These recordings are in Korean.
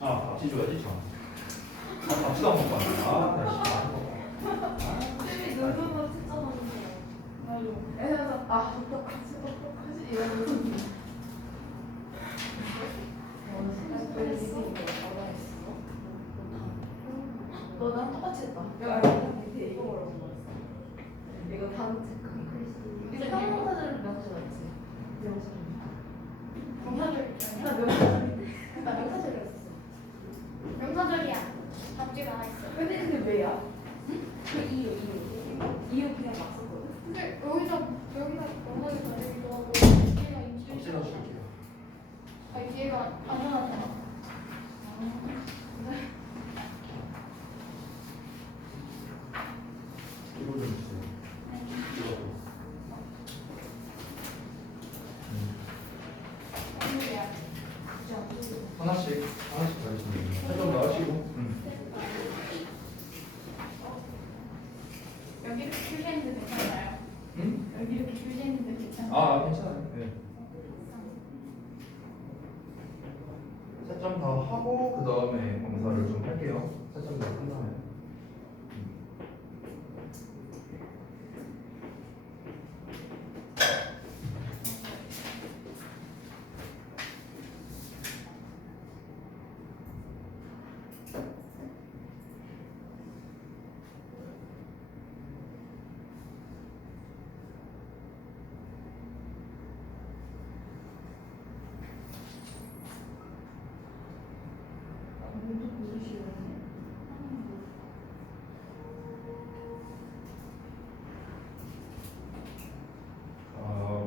밥지 줘야지 참. 밥지도 안 먹고 왔네. 나 쌤이 눈으로 찢어놨는데 애가 어떡하지 이러면서 너랑 똑같이 했다. 밑에 이거 뭐라고 말했어? 이거 다음 체크. 근데 형용사절은 명사절이지. 명사절. 나 명사절이었어. 명사절이야. 답지가 하나 있어. 근데 왜야? 그 이유 그냥 막 썼거든. 근데 여기다 명사절 다르기도 하고 뒤에가 인출. 밥지나 줄게요. 아니 뒤에가 안 나왔잖아. 이거 좀 주세요. 이거. 아니야. 하나씩 더 하시면 돼요. 살좀 나가시고. 여기 이렇게 표시했는데 괜찮아요? 응? 여기 이렇게 표시했는데 괜찮아요? 괜찮아요. 네. 살점 다 하고 그 다음에 검사를 좀 할게요. 살점 다 끝나면.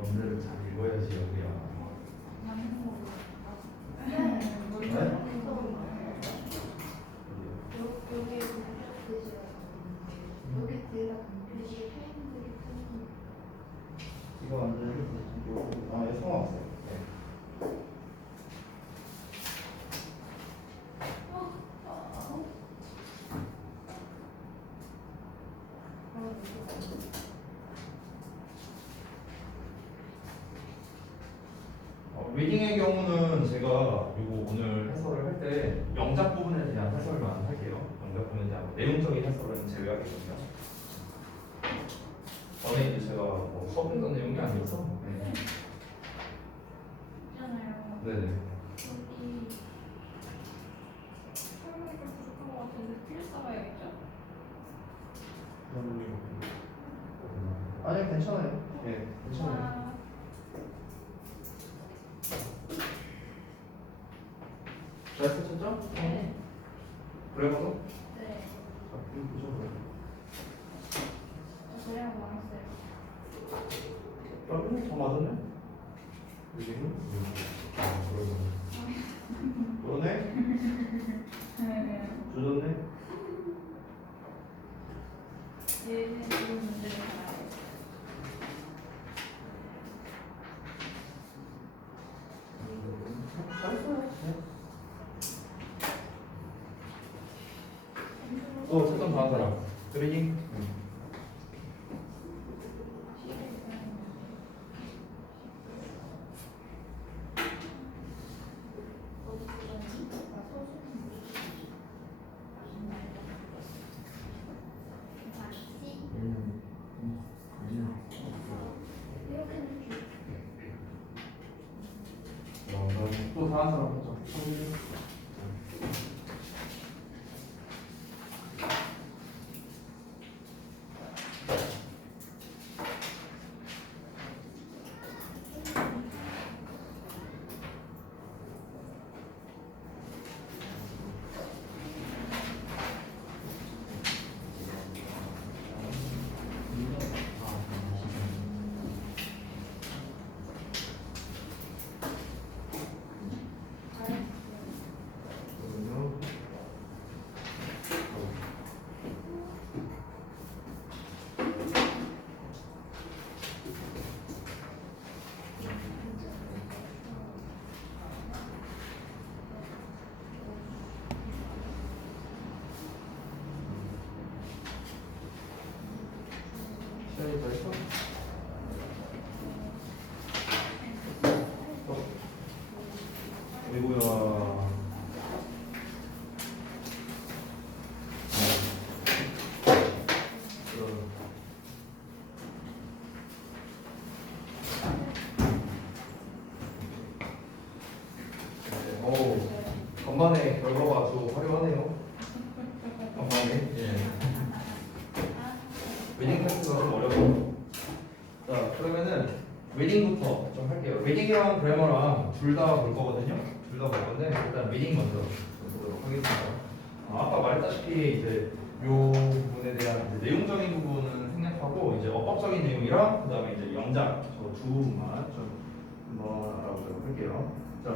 문제를 잘 읽어야지 여기야. 이거 완전히 얘 성화 왔어요. 네. 리딩의 경우는 제가 이거 오늘 해설을 할 때 영작 부분에 대한 해설만 할게요. 영작 부분에 대한 내용적인 해설은 제외하겠습니다. 전에 이제 제가 뭐 수업했던 내용이 아니어서. 네. 있잖아요. 네네. 여기 설명이 좀 부족한 것 같은데 필사봐야겠죠? 아니 괜찮아요. 네, 괜찮아요. 잘 쓰셨죠? 네. 그래봐서? 네. 자, 이거 보셔보세요. 저 그래야 망했어요. 더 맞았네? 여기는? 그러네? 조졌네? 얘는 지금 문제를 알아요. 잘했어요. 또 채점 다한 사람. 드리깅? 또 다한 사람 하죠. 어디고요? 오, 간만에 결과가 아주 화려하네요. 간만에. 예. 웨딩 테스트가 좀 어려워요. 자, 그러면은 웨딩부터 좀 할게요. 웨딩이랑 그래머랑 둘 다 볼 거거든요. 둘 다 볼 건데 일단 웨딩 먼저 보도록 하겠습니다. 아까 말했다시피 이제 요 부분에 대한 이제 내용적인 부분은 생략하고 이제 어법적인 내용이랑 그다음에 이제 영작 저 두 부분만 좀 한번 알아보도록 할게요. 자,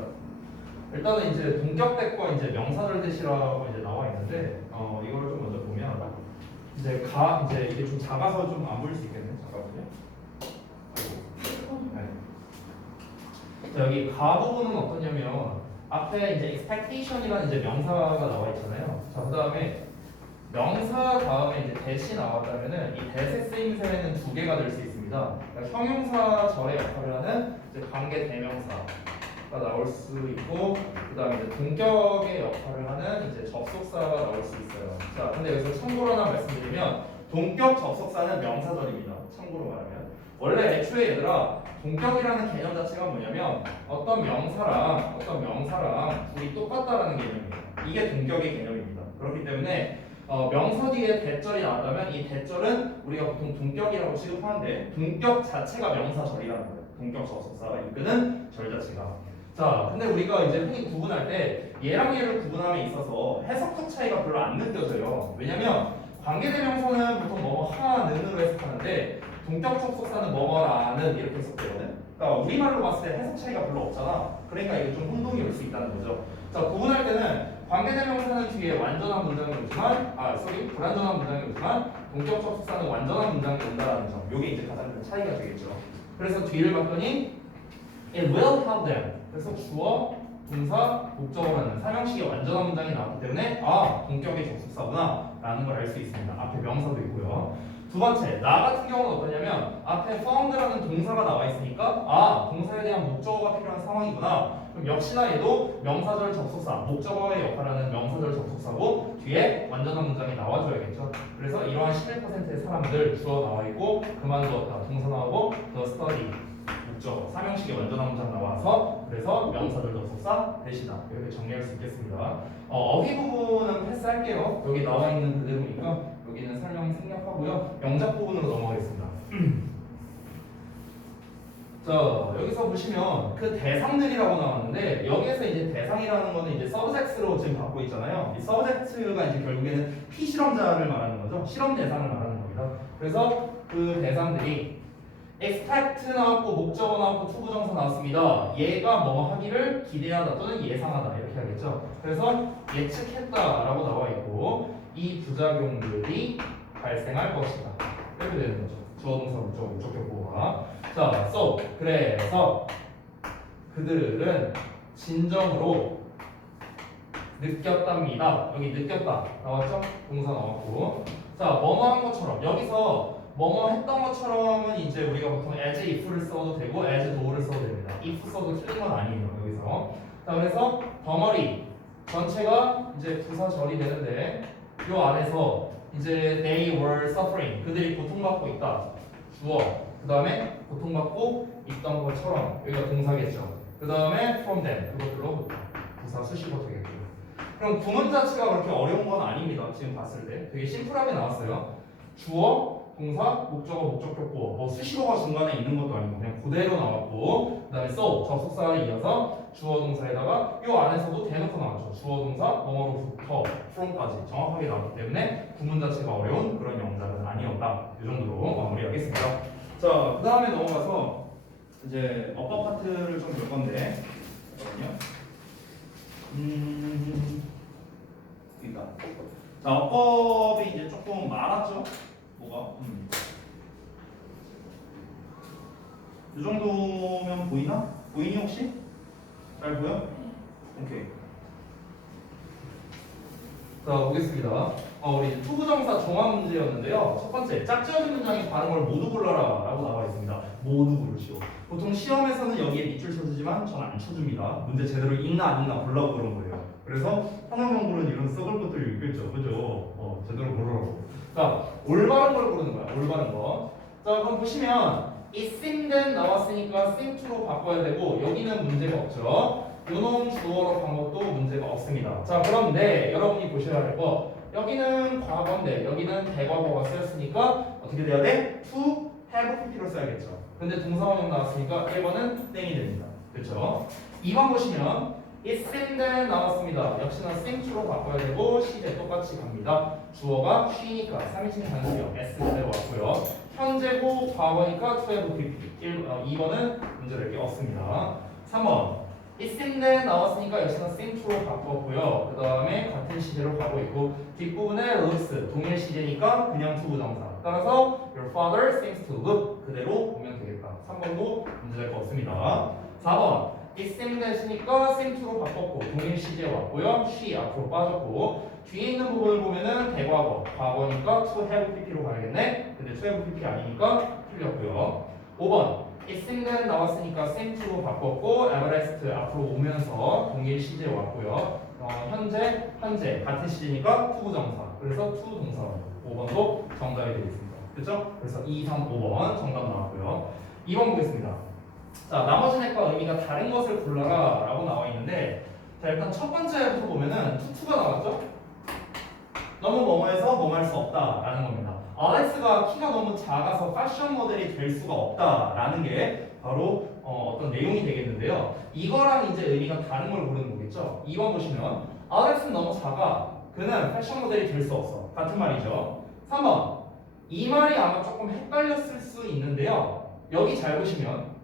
일단은 이제 동격대과 이제 명사절 대시라고 이제 나와 있는데 이거를 좀 먼저 보면 이제 이게 좀 작아서 좀 안 보일 수 있겠네. 잠깐만요. 네. 자, 여기 가 부분은 어떠냐면 앞에 이제 expectation이라는 이제 명사가 나와 있잖아요. 자, 그다음에 명사 다음에 이제 대시 나왔다면은 이 대세 쓰임새는 두 개가 될 수 있습니다. 그러니까 형용사절의 역할을 하는 이제 관계 대명사가 나올 수 있고, 그다음에 이제 동격의 역할을 하는 이제 접속사가 나올 수 있어요. 자, 근데 여기서 참고로 하나 말씀드리면 동격 접속사는 명사절입니다. 참고로 말하면 원래 애초에 얘들아 동격이라는 개념 자체가 뭐냐면 어떤 명사랑 둘이 똑같다라는 개념이에요. 이게 동격의 개념입니다. 그렇기 때문에 명사 뒤에 대절이 나왔다면 이 대절은 우리가 보통 동격이라고 취급하는데 동격 자체가 명사절이라는 거예요. 동격 접속사가 이끄는 절 자체가. 자, 근데 우리가 이제 흔히 구분할 때 얘랑 얘를 구분함에 있어서 해석적 차이가 별로 안 느껴져요. 왜냐면 관계대명사는 보통 뭐뭐 하는으로 해석하는데 동격 접속사는 뭐뭐라는 이렇게 해석되거든. 그러니까 우리말로 봤을 때 해석 차이가 별로 없잖아. 그러니까 이게 좀 혼동이 올 수 있다는 거죠. 자, 구분할 때는 관계대명사는 뒤에 완전한 문장이 오지만 불완전한 문장이 오지만 동격 접속사는 완전한 문장이 온다라는 점. 이게 이제 가장 큰 차이가 되겠죠. 그래서 뒤를 봤더니 it will help them. 그래서 주어, 동사, 목적어라는 삼형식의 완전한 문장이 나왔기 때문에 동격의 접속사구나 라는 걸 알 수 있습니다. 앞에 명사도 있고요. 두 번째, 나 같은 경우는 어떠냐면 앞에 found라는 동사가 나와 있으니까 동사에 대한 목적어가 필요한 상황이구나. 그럼 역시나 얘도 명사절 접속사, 목적어의 역할하는 명사절 접속사고 뒤에 완전한 문장이 나와줘야겠죠. 그래서 이러한 11%의 사람들 주어 나와 있고 그만두었다 동사 나오고 the study 목적어 삼형식의 완전한 문장 나와서 그래서 명사절 접속사 대시다 이렇게 정리할 수 있겠습니다. 어휘 부분은 패스할게요. 여기 나와 있는 그대로니까 여기는 설명 생략하고요. 영작 부분으로 넘어가겠습니다. 자, 여기서 보시면 그 대상들이라고 나왔는데 여기에서 이제 대상이라는 거는 이제 subject로 지금 받고 있잖아요. 이 subject가 이제 결국에는 피실험자를 말하는 거죠. 실험 대상을 말하는 겁니다. 그래서 그 대상들이 expect 나왔고 목적어 나왔고 투부정사 나왔습니다. 얘가 뭐 하기를 기대하다 또는 예상하다 이렇게 하겠죠. 그래서 예측했다라고 나와 있고 이 부작용들이 발생할 것이다 이렇게 되는 거죠. 주어 동사 목적 격보가. 자, so 그래서 그들은 진정으로 느꼈답니다. 여기 느꼈다 나왔죠? 동사 나왔고. 자, 뭐뭐 한 것처럼 여기서 뭐뭐 했던 것처럼은 이제 우리가 보통 as if를 써도 되고 as do를 써도 됩니다. if 써도 틀린 건 아니에요 여기서. 자, 그래서 덩어리 전체가 이제 부사절이 되는데 요 안에서 이제 they were suffering 그들이 고통받고 있다 주어 그 다음에 고통받고 있던 것처럼 여기가 동사겠죠. 그 다음에 from them 그것들로 부사 수식어 되겠고요. 그럼 구문 자체가 그렇게 어려운 건 아닙니다. 지금 봤을 때 되게 심플하게 나왔어요. 주어 동사, 목적어, 목적격보, 뭐 수식어가 중간에 있는 것도 아니고 그냥 그대로 나왔고 그 다음에 so, 접속사에 이어서 주어 동사에다가 이 안에서도 대놓고 나왔죠. 주어 동사, 뭐뭐로부터, from까지 정확하게 나왔기 때문에 구문 자체가 어려운 그런 영작은 아니었다. 이 정도로 마무리하겠습니다. 자, 그 다음에 넘어가서 이제 어법 파트를 좀 볼 건데 잠깐만요. 그러니까 자, 어법이 이제 조금 많았죠. 뭐가? 이 정도면 보이나? 보이니 혹시? 잘 보여? 오케이. 자, 보겠습니다. 우리 이제 투부정사 종합 문제였는데요. 첫 번째, 짝지어진 문장의 발음을 모두 골라라 라고 나와 있습니다. 모두 고르시오. 보통 시험에서는 여기에 밑줄 쳐주지만 전 안 쳐줍니다. 문제 제대로 읽나 안 읽나 보려고 그런 거예요. 그래서 현황연구는 이런 썩을 것들 읽겠죠. 그죠? 제대로 고르라고. 자, 올바른 걸 고르는 거야. 올바른 거. 자, 그럼 보시면 it seemed then 나왔으니까 seem to로 바꿔야 되고 여기는 문제가 없죠. 요놈 주어로 간 것도 문제가 없습니다. 자, 그런데 여러분이 보셔야 할 거 여기는 과거인데 여기는 대과거가 쓰였으니까 어떻게 돼야 돼? to have pp로 써야겠죠. 근데 동사원형 나왔으니까 1번은 땡이 됩니다. 그렇죠? 2번 보시면 it seemed then 나왔습니다. 역시나 seem to로 바꿔야 되고 시제 똑같이 갑니다. 주어가 she니까 3인칭 단수형 s 그대로 왔고요. 현재고 과거니까 to have pp. 2번은 문제될 게 없습니다. 3번 it seemed then 나왔으니까 역시나 seem to로 바꿨고요. 그 다음에 같은 시제로 가고 있고 뒷부분에 looks 동일 시제니까 그냥 to 부정사. 따라서 your father seems to look 그대로 보면 되겠다. 3번도 문제될 거 없습니다. 4번 it seemed then이니까 seem to로 바꿨고 동일 시제 왔고요. she 앞으로 빠졌고 뒤에 있는 부분을 보면은 대과거 과거니까 to have pp로 가야겠네. 근데 to have pp 아니니까 틀렸고요. 5번 it seemed then 나왔으니까 seem to로 바꿨고 everest 앞으로 오면서 동일 시제 왔고요. 현재 같은 시제니까 to 부정사. 그래서 to 동사. 5번도 정답이 되겠습니다. 그렇죠? 그래서 2, 3, 5번 정답 나왔고요. 2번 보겠습니다. 자, 나머지 넷과 의미가 다른 것을 골라라 라고 나와 있는데 자, 일단 첫 번째부터 보면은 투투가 나왔죠? 너무 뭐뭐해서 뭐뭐 할 수 없다 라는 겁니다. 알렉스가 키가 너무 작아서 패션 모델이 될 수가 없다 라는 게 바로 어떤 내용이 되겠는데요. 이거랑 이제 의미가 다른 걸 고르는 거겠죠? 2번 보시면 알렉스는 너무 작아. 그는 패션 모델이 될 수 없어. 같은 말이죠. 3번 이 말이 아마 조금 헷갈렸을 수 있는데요. 여기 잘 보시면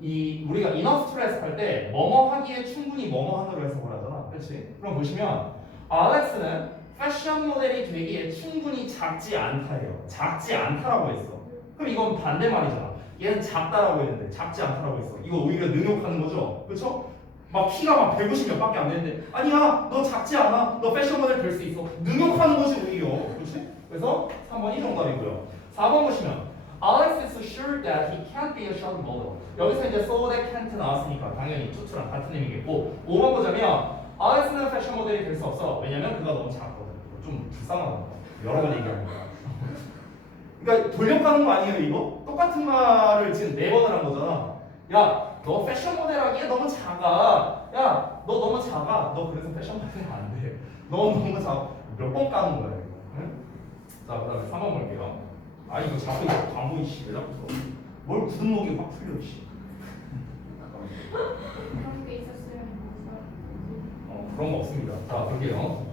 우리가 enough stress 할 때 뭐뭐 하기에 충분히 뭐뭐 하느라 해석을 하잖아. 그렇지? 그럼 보시면 알렉스는 패션 모델이 되기에 충분히 작지 않다예요. 작지 않다라고 했어. 그럼 이건 반대말이잖아. 얘는 작다라고 했는데 작지 않다라고 했어. 이거 오히려 능욕하는 거죠. 그렇죠? 막 키가 막 150 몇밖에 안 되는데 아니야 너 작지 않아 너 패션 모델 될 수 있어 능욕하는 것이 오히려. 그렇지? 그래서 3번이 정답이고요. 4번 보시면 Alex is sure that he can't be a short model. 여기서 이제 so that can't 나왔으니까 당연히 투투랑 같은 의미겠고 5번 보자면 Alex는 패션 모델이 될 수 없어. 왜냐면 그가 너무 작거든. 좀 불쌍하다. 여러 번 얘기합니다. 그러니까 돌려가는 거 아니에요 이거? 똑같은 말을 지금 4번을 한 거잖아. 야 너 패션 모델하기에 너무 작아. 야 너 너무 작아. 너 그래서 패션 모델 안 돼. 너 너무 작아. 몇 번 까는 거야 이거. 응? 자 그다음에 3번 볼게요. 아 이거 자꾸 이거 광고 이씨 왜 자꾸 써? 뭘 굳은 목이 확 풀려 이씨. 그런 게 있었어요. 그런 거 없습니다. 자 볼게요.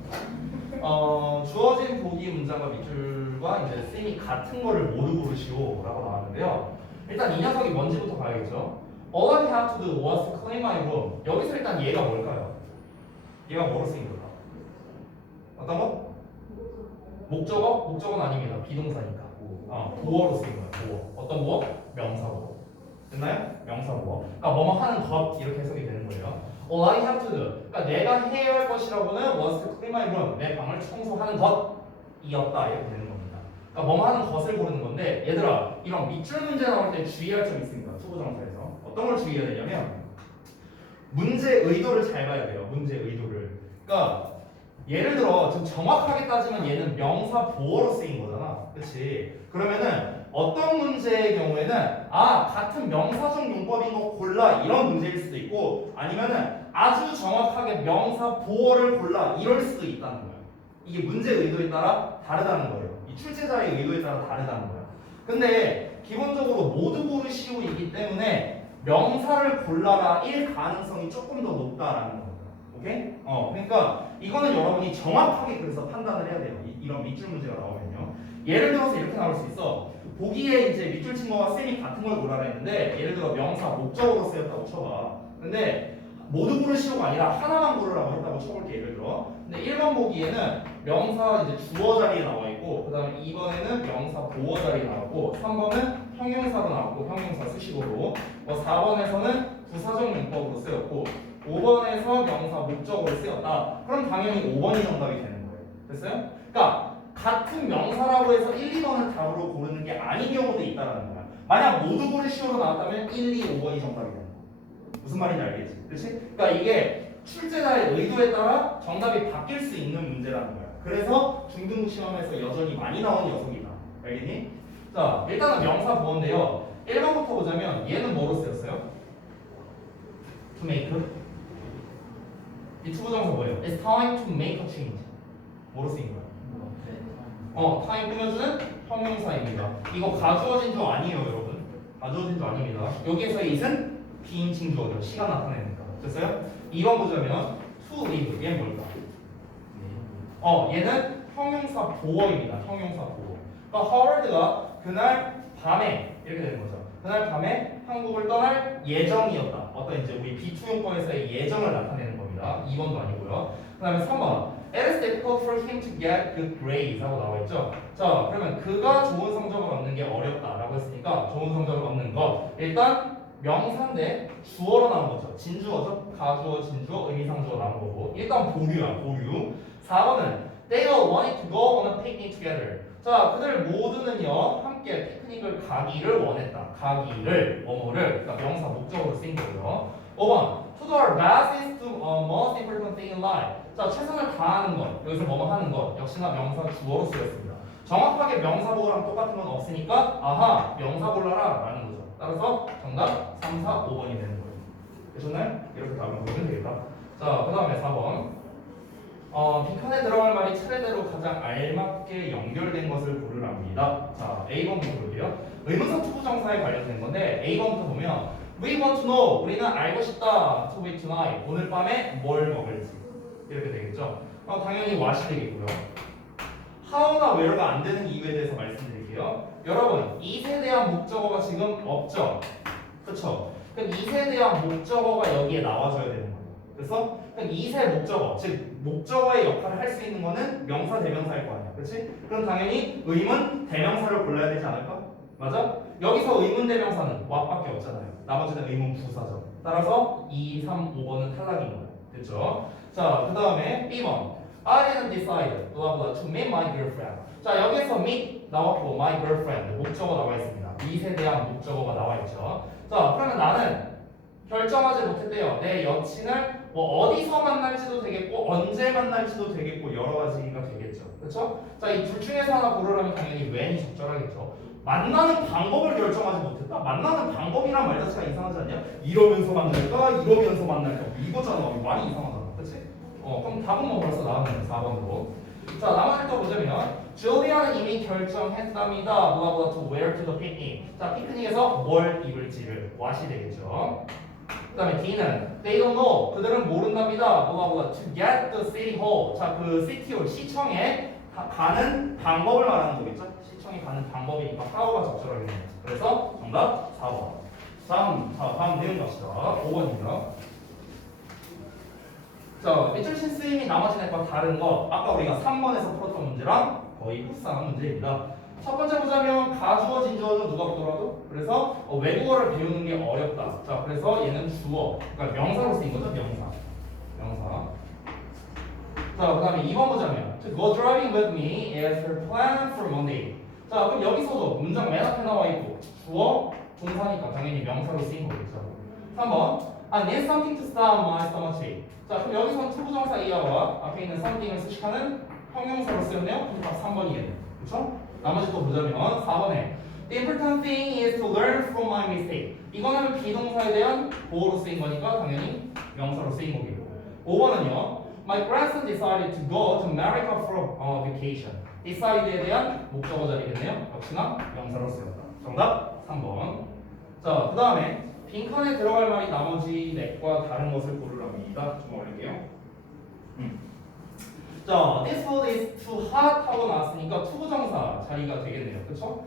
주어진 보기 문장과 밑줄과 이제 셈이 같은 거를 모두 고르시오라고 나왔는데요. 일단 이 녀석이 뭔지부터 봐야겠죠. All I have to do was to clean my room. 여기서 일단 얘가 뭘까요? 얘가 뭐로 쓰인 걸까? 어떤 거? 목적어? 목적어는 아닙니다. 비동사니까. 보어로 쓰인 거예요. 보어. 어떤 보어? 명사보어. 됐나요? 명사보어. 그러니까 뭐뭐 하는 것 이렇게 해석이 되는 거예요. All I have to do. 그러니까 내가 해야 할 것이라고는 was to clean my room. 내 방을 청소하는 것이었다 이렇게 되는 겁니다. 그러니까 뭐뭐 하는 것을 고르는 건데 얘들아 이런 밑줄 문제 나올 때 주의할 점이 있습니다. 투부정사에서 어떤 걸 주의해야 되냐면 문제 의도를 잘 봐야 돼요. 문제 의도를. 그러니까 예를 들어 지금 정확하게 따지면 얘는 명사 보어로 쓰인 거잖아. 그렇지? 그러면은 어떤 문제의 경우에는 같은 명사적 용법인 거 골라 이런 문제일 수도 있고 아니면은 아주 정확하게 명사 보어를 골라 이럴 수도 있다는 거예요. 이게 문제 의도에 따라 다르다는 거예요. 이 출제자의 의도에 따라 다르다는 거예요. 근데 기본적으로 모두 고르시오이기 때문에 명사를 골라라 일 가능성이 조금 더 높다라는 겁니다. 오케이? 그러니까 이거는 여러분이 정확하게 그래서 판단을 해야 돼요. 이런 밑줄 문제가 나오면요. 예를 들어서 이렇게 나올 수 있어. 보기에 이제 밑줄 친 거와 셈이 같은 걸 고르라 했는데 예를 들어 명사 목적으로 쓰였다고 쳐봐. 근데 모두 고르시오가 아니라 하나만 고르라고 했다고 쳐볼게. 예를 들어. 근데 1번 보기에는 명사 이제 주어 자리에 나와 있고 그 다음에 2번에는 명사 보어 자리에 나왔고 3번은 형용사로 나왔고 형용사 수식어로 4번에서는 부사적 용법으로 쓰였고 5번에서 명사 목적으로 쓰였다. 그럼 당연히 5번이 정답이 되는 거예요. 됐어요? 그러니까 같은 명사라고 해서 1, 2번을 답으로 고르는 게 아닌 경우도 있다는 거야. 만약 모두 고를 시오로 나왔다면 1, 2, 5번이 정답이 되는 거. 무슨 말인지 알겠지? 그렇지? 그러니까 이게 출제자의 의도에 따라 정답이 바뀔 수 있는 문제라는 거야. 그래서 중등부 시험에서 여전히 많이 나오는 녀석이다. 알겠니? 자, 일단은 명사 보어인데요. 1번부터 보자면 얘는 뭐로 쓰였어요? To make. 이 투부정사 뭐예요? It's time to make a change. 뭐로 쓰인 거야? time 꾸며주는 형용사입니다. 이거 가주어진 주 아니에요, 여러분. 가주어진 주 아닙니다. 여기에서 it은 비인칭 주어죠. 시간 나타내니까. 됐어요? 2번 보자면 to live. 얘는 뭘까? 얘는 형용사 보어입니다. 형용사 보어. 그러니까 Howard가 그날 밤에 이렇게 되는 거죠. 그날 밤에 한국을 떠날 예정이었다. 어떤 이제 우리 비투용법에서의 예정을 나타내는 겁니다. 2번도 아니고요. 그 다음에 3번. It is difficult for him to get good grades 라고 나와 있죠. 자, 그러면 그가 좋은 성적을 얻는 게 어렵다라고 했으니까 좋은 성적을 얻는 것. 일단 명사인데 주어로 나온 거죠. 진주어죠. 가주어, 진주어, 의미상주어 나온 거고. 일단 보류야, 보류. 4번은 They all wanted to go on a picnic together. 자, 그들 모두는요 함께 피크닉을 가기를 원했다. 가기를, 뭐뭐를, 그러니까 명사 목적으로 쓰인 거고요. 5번 To do our best is the most important thing in life. 자, 최선을 다하는 것, 여기서 뭐뭐 하는 것, 역시나 명사 주어로 쓰였습니다. 정확하게 명사 보어랑 똑같은 건 없으니까 아하, 명사 골라라 라는 거죠. 따라서 정답 3, 4, 5번이 되는 거예요. 되셨나요? 이렇게 답을 보면 되겠다. 자, 그 다음에 4번 빈칸에 들어갈 말이 차례대로 가장 알맞게 연결된 것을 고르랍니다. 자, A번부터 볼게요. 의문사 투부정사에 관련된 건데 A번부터 보면 We want to know. 우리는 알고 싶다. To eat tonight. 오늘 밤에 뭘 먹을지. 이렇게 되겠죠. 당연히 what이 되겠고요. how나 where가 안 되는 이유에 대해서 말씀드릴게요. 여러분, it에 대한 목적어가 지금 없죠? 그쵸? 그럼 it에 대한 목적어가 여기에 나와줘야 되는 거예요. 그래서 그럼 it의 목적어, 즉 목적어의 역할을 할 수 있는 거는 명사, 대명사일 거 아니야. 그렇지? 그럼 당연히 의문, 대명사를 골라야 되지 않을까? 맞아? 여기서 의문 대명사는 what밖에 없잖아요. 나머지는 의문 부사죠. 따라서 2, 3, 5번은 탈락인 거예요. 됐죠? 자, 그 다음에 B번. I didn't decide blah blah to meet my girlfriend. 자, 여기서 meet 나왔고 my girlfriend 목적어 나와 있습니다. meet에 대한 목적어가 나와 있죠. 자, 그러면 나는 결정하지 못했대요. 내 여친을 뭐 어디서 만날지도 되겠고 언제 만날지도 되겠고 여러 가지가 되겠죠. 그렇죠? 자, 이 둘 중에서 하나 고르려면 당연히 when이 적절하겠죠. 만나는 방법을 결정하지 못했다. 만나는 방법이란 말 자체가 이상하지 않냐? 이러면서 만날까? 이러면서 만날까? 이거잖아. 많이 이상하잖아. 그렇지? 그럼 답은 뭐 벌써 나왔네. 4번으로. 자, 나머지 또 보자면 줄리아는 이미 결정했답니다. blah blah to wear to the picnic. 자, 피크닉에서 뭘 입을지를 what이 되겠죠. 그 다음에 D는 They don't know. 그들은 모른답니다. blah blah to get the city hall. 자, 그 city hall 시청에 가는 방법을 말하는 거겠죠. 시청에 가는 방법이니까 how가 적절하겠네요. 그래서 정답 4번. 다음 내용 갑시다. 5번입니다. 자, 밑줄신 쓰임이 나머지 넷과 다른 것. 아까 우리가 3번에서 풀었던 문제랑 거의 흡사한 문제입니다. 첫 번째 보자면 가주어, 진주어는 누가 보더라도 그래서 외국어를 배우는 게 어렵다. 자, 그래서 얘는 주어. 그러니까 명사로 쓰인 거죠. 명사. 자, 그 다음에 2번 보자면 To go driving with me is her plan for Monday. 자, 그럼 여기서도 문장 맨 앞에 나와 있고 주어, 동사니까 당연히 명사로 쓰인 거겠죠. 3번 I need something to stop my stomachache. 자, 그럼 여기서는 투부정사 이하와 앞에 있는 something을 수식하는 형용사로 쓰였네요. 그럼 답 3번이겠네. 그렇죠? 나머지 또 보자면 4번에 The important thing is to learn from my mistake. 이거는 비동사에 대한 보어로 쓰인 거니까 당연히 명사로 쓰인 거겠고. 5번은요. My grandson decided to go to America for a vacation. decide에 대한 목적어 자리겠네요. 역시나 명사로 쓰였다. 정답 3번. 자, 그 다음에 빈칸에 들어갈 말이 나머지 넷과 다른 것을 고르랍니다. 좀 올릴게요. 자, this food is too hot 하고 나왔으니까 투부정사 자리가 되겠네요. 그렇죠?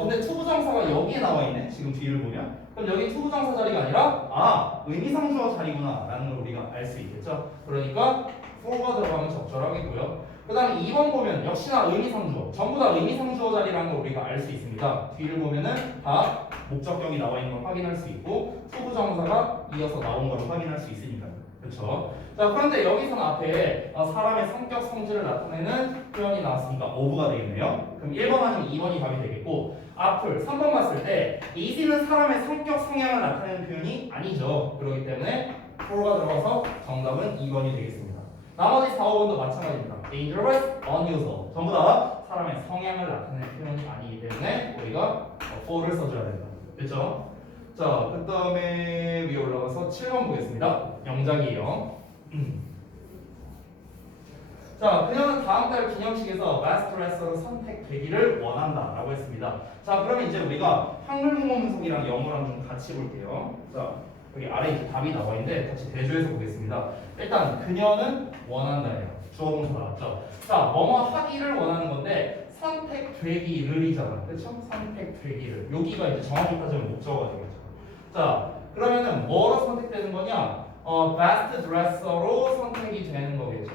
근데 투부정사가 여기에 나와 있네. 지금 뒤를 보면. 그럼 여기 투부정사 자리가 아니라 의미상주어 자리구나 라는 걸 우리가 알 수 있겠죠. 그러니까 for가 들어가면 적절하겠고요. 그 다음에 2번 보면 역시나 의미상주어. 전부 다 의미상주어 자리라는 걸 우리가 알 수 있습니다. 뒤를 보면은 다 목적격이 나와 있는 걸 확인할 수 있고 투부정사가 이어서 나온 걸 확인할 수 있으니까요. 그렇죠? 자, 그런데 여기서는 앞에 사람의 성격 성질을 나타내는 표현이 나왔으니까 of가 되겠네요. 그럼 1번 아니면 2번이 답이 되겠고, 앞을 3번 봤을 때 is는 사람의 성격 성향을 나타내는 표현이 아니죠. 그렇기 때문에 for가 들어가서 정답은 2번이 되겠습니다. 나머지 4, 5번도 마찬가지입니다. dangerous, unusual 전부 다 사람의 성향을 나타내는 표현이 아니기 때문에 우리가 for를 써줘야 된다. 그렇죠? 자, 그 다음에 위에 올라가서 7번 보겠습니다. 영작이에요. 자, 그녀는 다음 달 기념식에서 마스터레서로 선택되기를 원한다 라고 했습니다. 자, 그러면 이제 우리가 한글 문법 분석이랑 영어랑 좀 같이 볼게요. 자, 여기 아래 이렇게 답이 나와 있는데 같이 대조해서 보겠습니다. 일단 그녀는 원한다예요. 주어 동사 나왔죠. 자, 뭐뭐 하기를 원하는 건데 선택되기를이잖아. 그렇죠? 선택되기를. 여기가 이제 정확히 따지면 목적어가 되겠죠. 자, 그러면은 뭐로 선택되는 거냐? best dresser로 선택이 되는 거겠죠.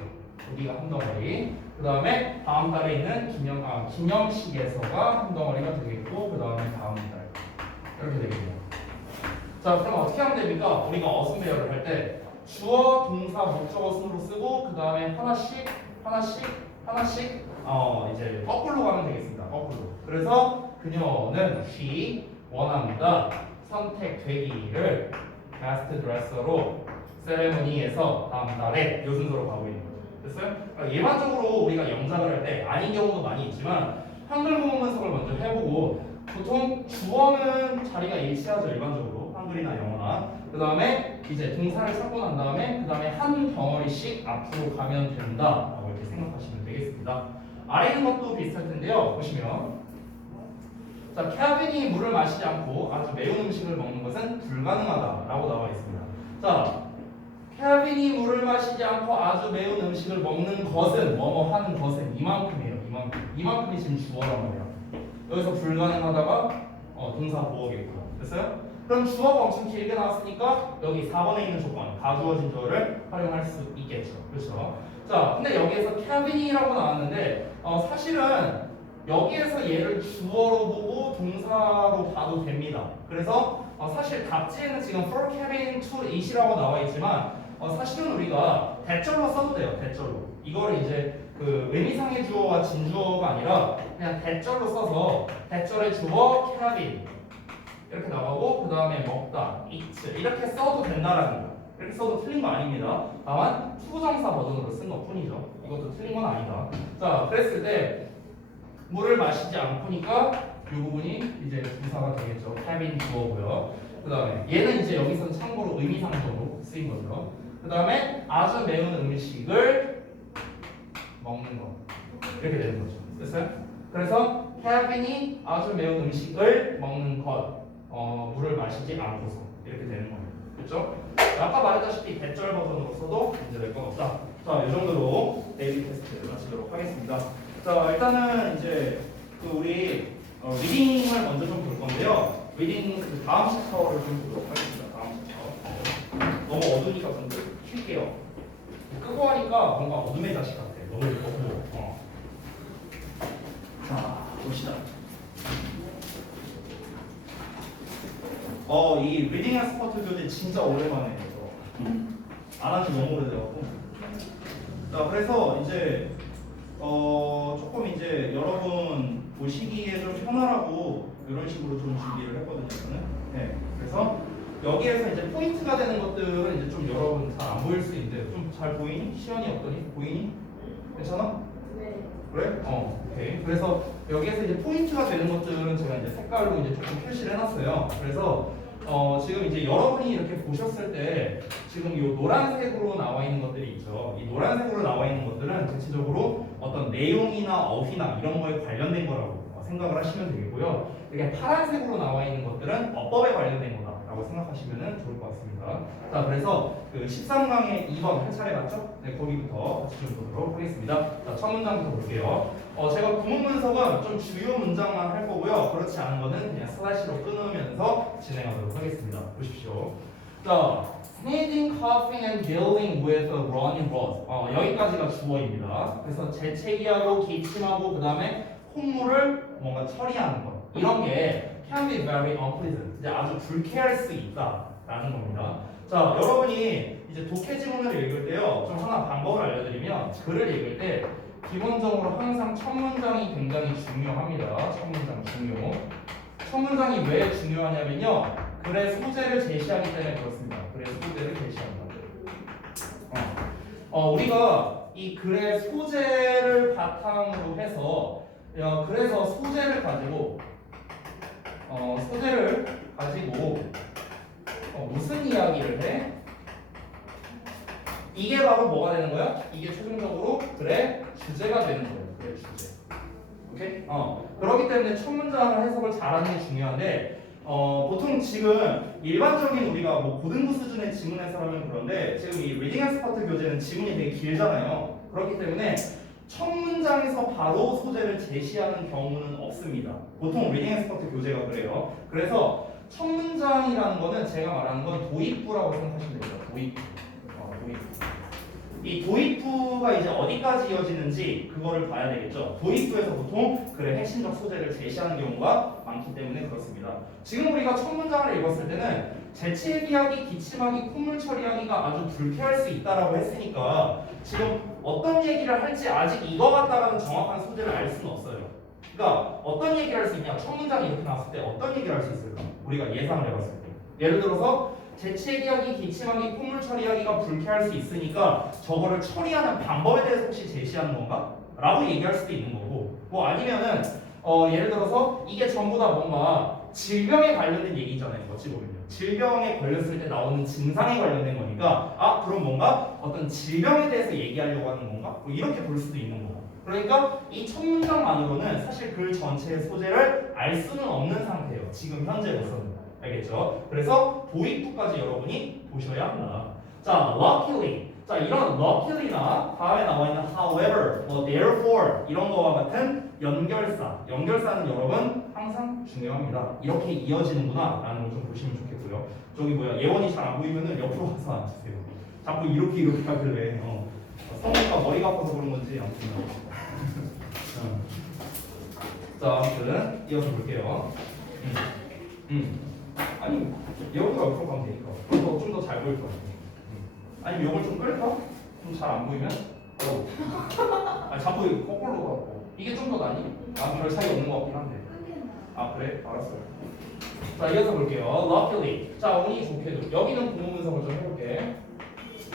여기가 한 덩어리. 그 다음에 다음 달에 있는 기념식에서가 한 덩어리가 되겠고, 그 다음에 다음 달 이렇게 되겠네요. 자, 그럼 어떻게 하면 됩니까? 우리가 어순 배열을 할 때 주어, 동사, 목적어 순으로 쓰고 그 다음에 하나씩 이제 거꾸로 가면 되겠습니다. 거꾸로. 그래서 그녀는 she 원한다 선택되기를 best dresser로 세레모니에서 다음 달에 요 순서로 가고 있는 거죠. 됐어요? 그러니까 일반적으로 우리가 영작을 할 때 아닌 경우도 많이 있지만 한글 문법 분석을 먼저 해보고 보통 주어는 자리가 일치하죠. 일반적으로 한글이나 영어나 그 다음에 이제 동사를 찾고 난 다음에 그 다음에 한 덩어리씩 앞으로 가면 된다라고 이렇게 생각하시면 되겠습니다. 아래 있는 것도 비슷할 텐데요. 보시면 자, 케빈이 물을 마시지 않고 아주 매운 음식을 먹는 것은 불가능하다라고 나와 있습니다. 자, 케빈이 물을 마시지 않고 아주 매운 음식을 먹는 것은 뭐뭐 하는 것은 이만큼이에요. 이만큼이 지금 주어란 말이에요. 여기서 불가능하다가 동사 보어겠고요. 됐어요? 그럼 주어가 엄청 길게 나왔으니까 여기 4번에 있는 조건 가주어진 주어를 활용할 수 있겠죠. 그렇죠? 자, 근데 여기에서 케빈이라고 나왔는데 사실은 여기에서 얘를 주어로 보고 동사로 봐도 됩니다. 그래서 사실 답지에는 지금 for cabin to it이라고 나와 있지만 사실은 우리가 대절로 써도 돼요. 대절로. 이거를 이제 그 의미상의 주어와 진주어가 아니라 그냥 대절로 써서 대절의 주어 cabin 이렇게 나가고 그 다음에 먹다, eat 이렇게 써도 된다라는 거. 이렇게 써도 틀린 거 아닙니다. 다만 투부정사 버전으로 쓴 것뿐이죠. 이것도 틀린 건 아니다. 자, 그랬을 때 물을 마시지 않고니까 이 부분이 이제 부사가 되겠죠. cabin 주어고요. 그 다음에 얘는 이제 여기서는 참고로 의미상적으로 쓰인 거죠. 그 다음에 아주 매운 음식을 먹는 거 이렇게 되는 거죠. 됐어요? 그래서 케빈이 아주 매운 음식을 먹는 것 물을 마시지 않고서 이렇게 되는 겁니다. 그렇죠? 아까 말했다시피 대절 버전으로 써도 문제될 건 없다. 자, 이 정도로 데일리 테스트 마치도록 하겠습니다. 자, 일단은 이제 그 우리 리딩을 먼저 좀 볼 건데요. 리딩 그 다음 챕터를 좀 보도록 하겠습니다. 다음 챕터. 너무 어두우니까 좀 킬게요. 끄고 하니까 뭔가 어둠의 자식 같아. 너무 예쁘고. 자, 봅시다. 이 리딩 엑스퍼트 교재 진짜 오랜만에 해서 안 한 지 너무 오래돼갖고. 자, 그래서 이제 조금 이제 여러분 보시기에 좀 편하라고 이런 식으로 좀 준비를 했거든요. 저는. 네. 그래서 여기에서 이제 포인트가 되는 것들은 이제 좀 여러분 잘 안 보일 수 있는데 좀 잘 보이니? 시연이 어떠니? 보이니? 괜찮아? 네. 그래? 오케이. 그래서 여기에서 이제 포인트가 되는 것들은 제가 이제 색깔로 이제 조금 표시를 해놨어요. 그래서 지금 이제 여러분이 이렇게 보셨을 때 지금 이 노란색으로 나와 있는 것들이 있죠. 이 노란색으로 나와 있는 것들은 대체적으로 어떤 내용이나 어휘나 이런 거에 관련된 거라고 생각을 하시면 되겠고요. 이렇게 파란색으로 나와 있는 것들은 어법에 관련된 거다라고 생각하시면 좋을 것 같습니다. 자, 그래서 그 13강의 2번 한 차례 맞죠? 네, 거기부터 같이 좀 보도록 하겠습니다. 자, 첫 문장부터 볼게요. 제가 구문 분석은 좀 주요 문장만 할 거고요. 그렇지 않은 거는 그냥 슬라이시로 끊으면서 진행하도록 하겠습니다. 보십시오. 자, sneezing, coughing, and dealing with a running nose. 여기까지가 주어입니다. 그래서 재채기하고 기침하고 그 다음에 콧물을 뭔가 처리하는 것. 이런 게 can be very unpleasant. 이제 아주 불쾌할 수 있다라는 겁니다. 자, 여러분이 이제 독해 지문을 읽을 때요. 좀 하나 방법을 알려드리면 글을 읽을 때 기본적으로 항상 첫 문장이 굉장히 중요합니다. 첫 문장 중요. 첫 문장이 왜 중요하냐면요. 글의 소재를 제시하기 때문에 그렇습니다. 글의 소재를 제시합니다. 우리가 이 글의 소재를 바탕으로 해서 그래서 소재를 가지고 무슨 이야기를 해? 이게 바로 뭐가 되는 거야? 이게 최종적으로 글의 주제가 되는 거예요. 글의 주제. 오케이? 그렇기 때문에 첫 문장을 해석을 잘하는 게 중요한데 보통 지금 일반적인 우리가 뭐 고등부 수준의 지문 해설하면 그런데 지금 이 리딩 엑스퍼트 교재는 지문이 되게 길잖아요. 그렇기 때문에 첫 문장에서 바로 소재를 제시하는 경우는 없습니다. 보통 리딩 엑스퍼트 교재가 그래요. 그래서 첫 문장이라는 거는 제가 말하는 건 도입부라고 생각하시면 됩니다. 도입부. 이 도입부가 이제 어디까지 이어지는지 그거를 봐야 되겠죠. 도입부에서 보통 글의 핵심적 소재를 제시하는 경우가 많기 때문에 그렇습니다. 지금 우리가 첫 문장을 읽었을 때는 재치얘기하기, 기침하기, 콧물 처리하기가 아주 불쾌할 수 있다라고 했으니까 지금 어떤 얘기를 할지 아직 이거 같다라는 정확한 소재를 알 수는 없어요. 그러니까 어떤 얘기를 할 수 있냐? 첫 문장이 이렇게 나왔을 때 어떤 얘기를 할 수 있을까? 우리가 예상을 해봤을 때 예를 들어서 재채기하기, 기침하기, 콧물 처리하기가 불쾌할 수 있으니까 저거를 처리하는 방법에 대해서 혹시 제시하는 건가? 라고 얘기할 수도 있는 거고 뭐 아니면은 예를 들어서 이게 전부 다 뭔가 질병에 관련된 얘기잖아요. 어찌 보면요. 질병에 걸렸을 때 나오는 증상에 관련된 거니까 그럼 뭔가 어떤 질병에 대해서 얘기하려고 하는 건가? 뭐 이렇게 볼 수도 있는 거고 그러니까 이 첫 문장만으로는 사실 글 전체의 소재를 알 수는 없는 상태예요. 지금 현재로서는. 알겠죠? 그래서 도입부까지 여러분이 보셔야 한다. 자, luckily. 자, 이런 luckily나 다음에 나와 있는 however, 뭐 therefore 이런 거와 같은 연결사. 연결사는 여러분 항상 중요합니다. 이렇게 이어지는구나 라는 걸 좀 보시면 좋겠고요. 저기 뭐야 예원이 잘 안 보이면은 옆으로 가서 앉으세요. 자꾸 이렇게 하길래 성우가 머리가 아파서 그런 건지 아무튼. 자, 아무튼 이어서 볼게요. 아니 여기가 옆으로 가면 되니까 좀 더 잘 보일 것 같아. 아니면 이걸 좀 끌까? 좀 잘 안 보이면? 자꾸 거꾸로 가고 이게 좀 더 낫니? 별 차이 없는 것 같긴 한데. 그래? 알았어요. 자 이어서 볼게요. Luckily. 자 운이 좋게도 여기는 부모 분석을 좀 해볼게.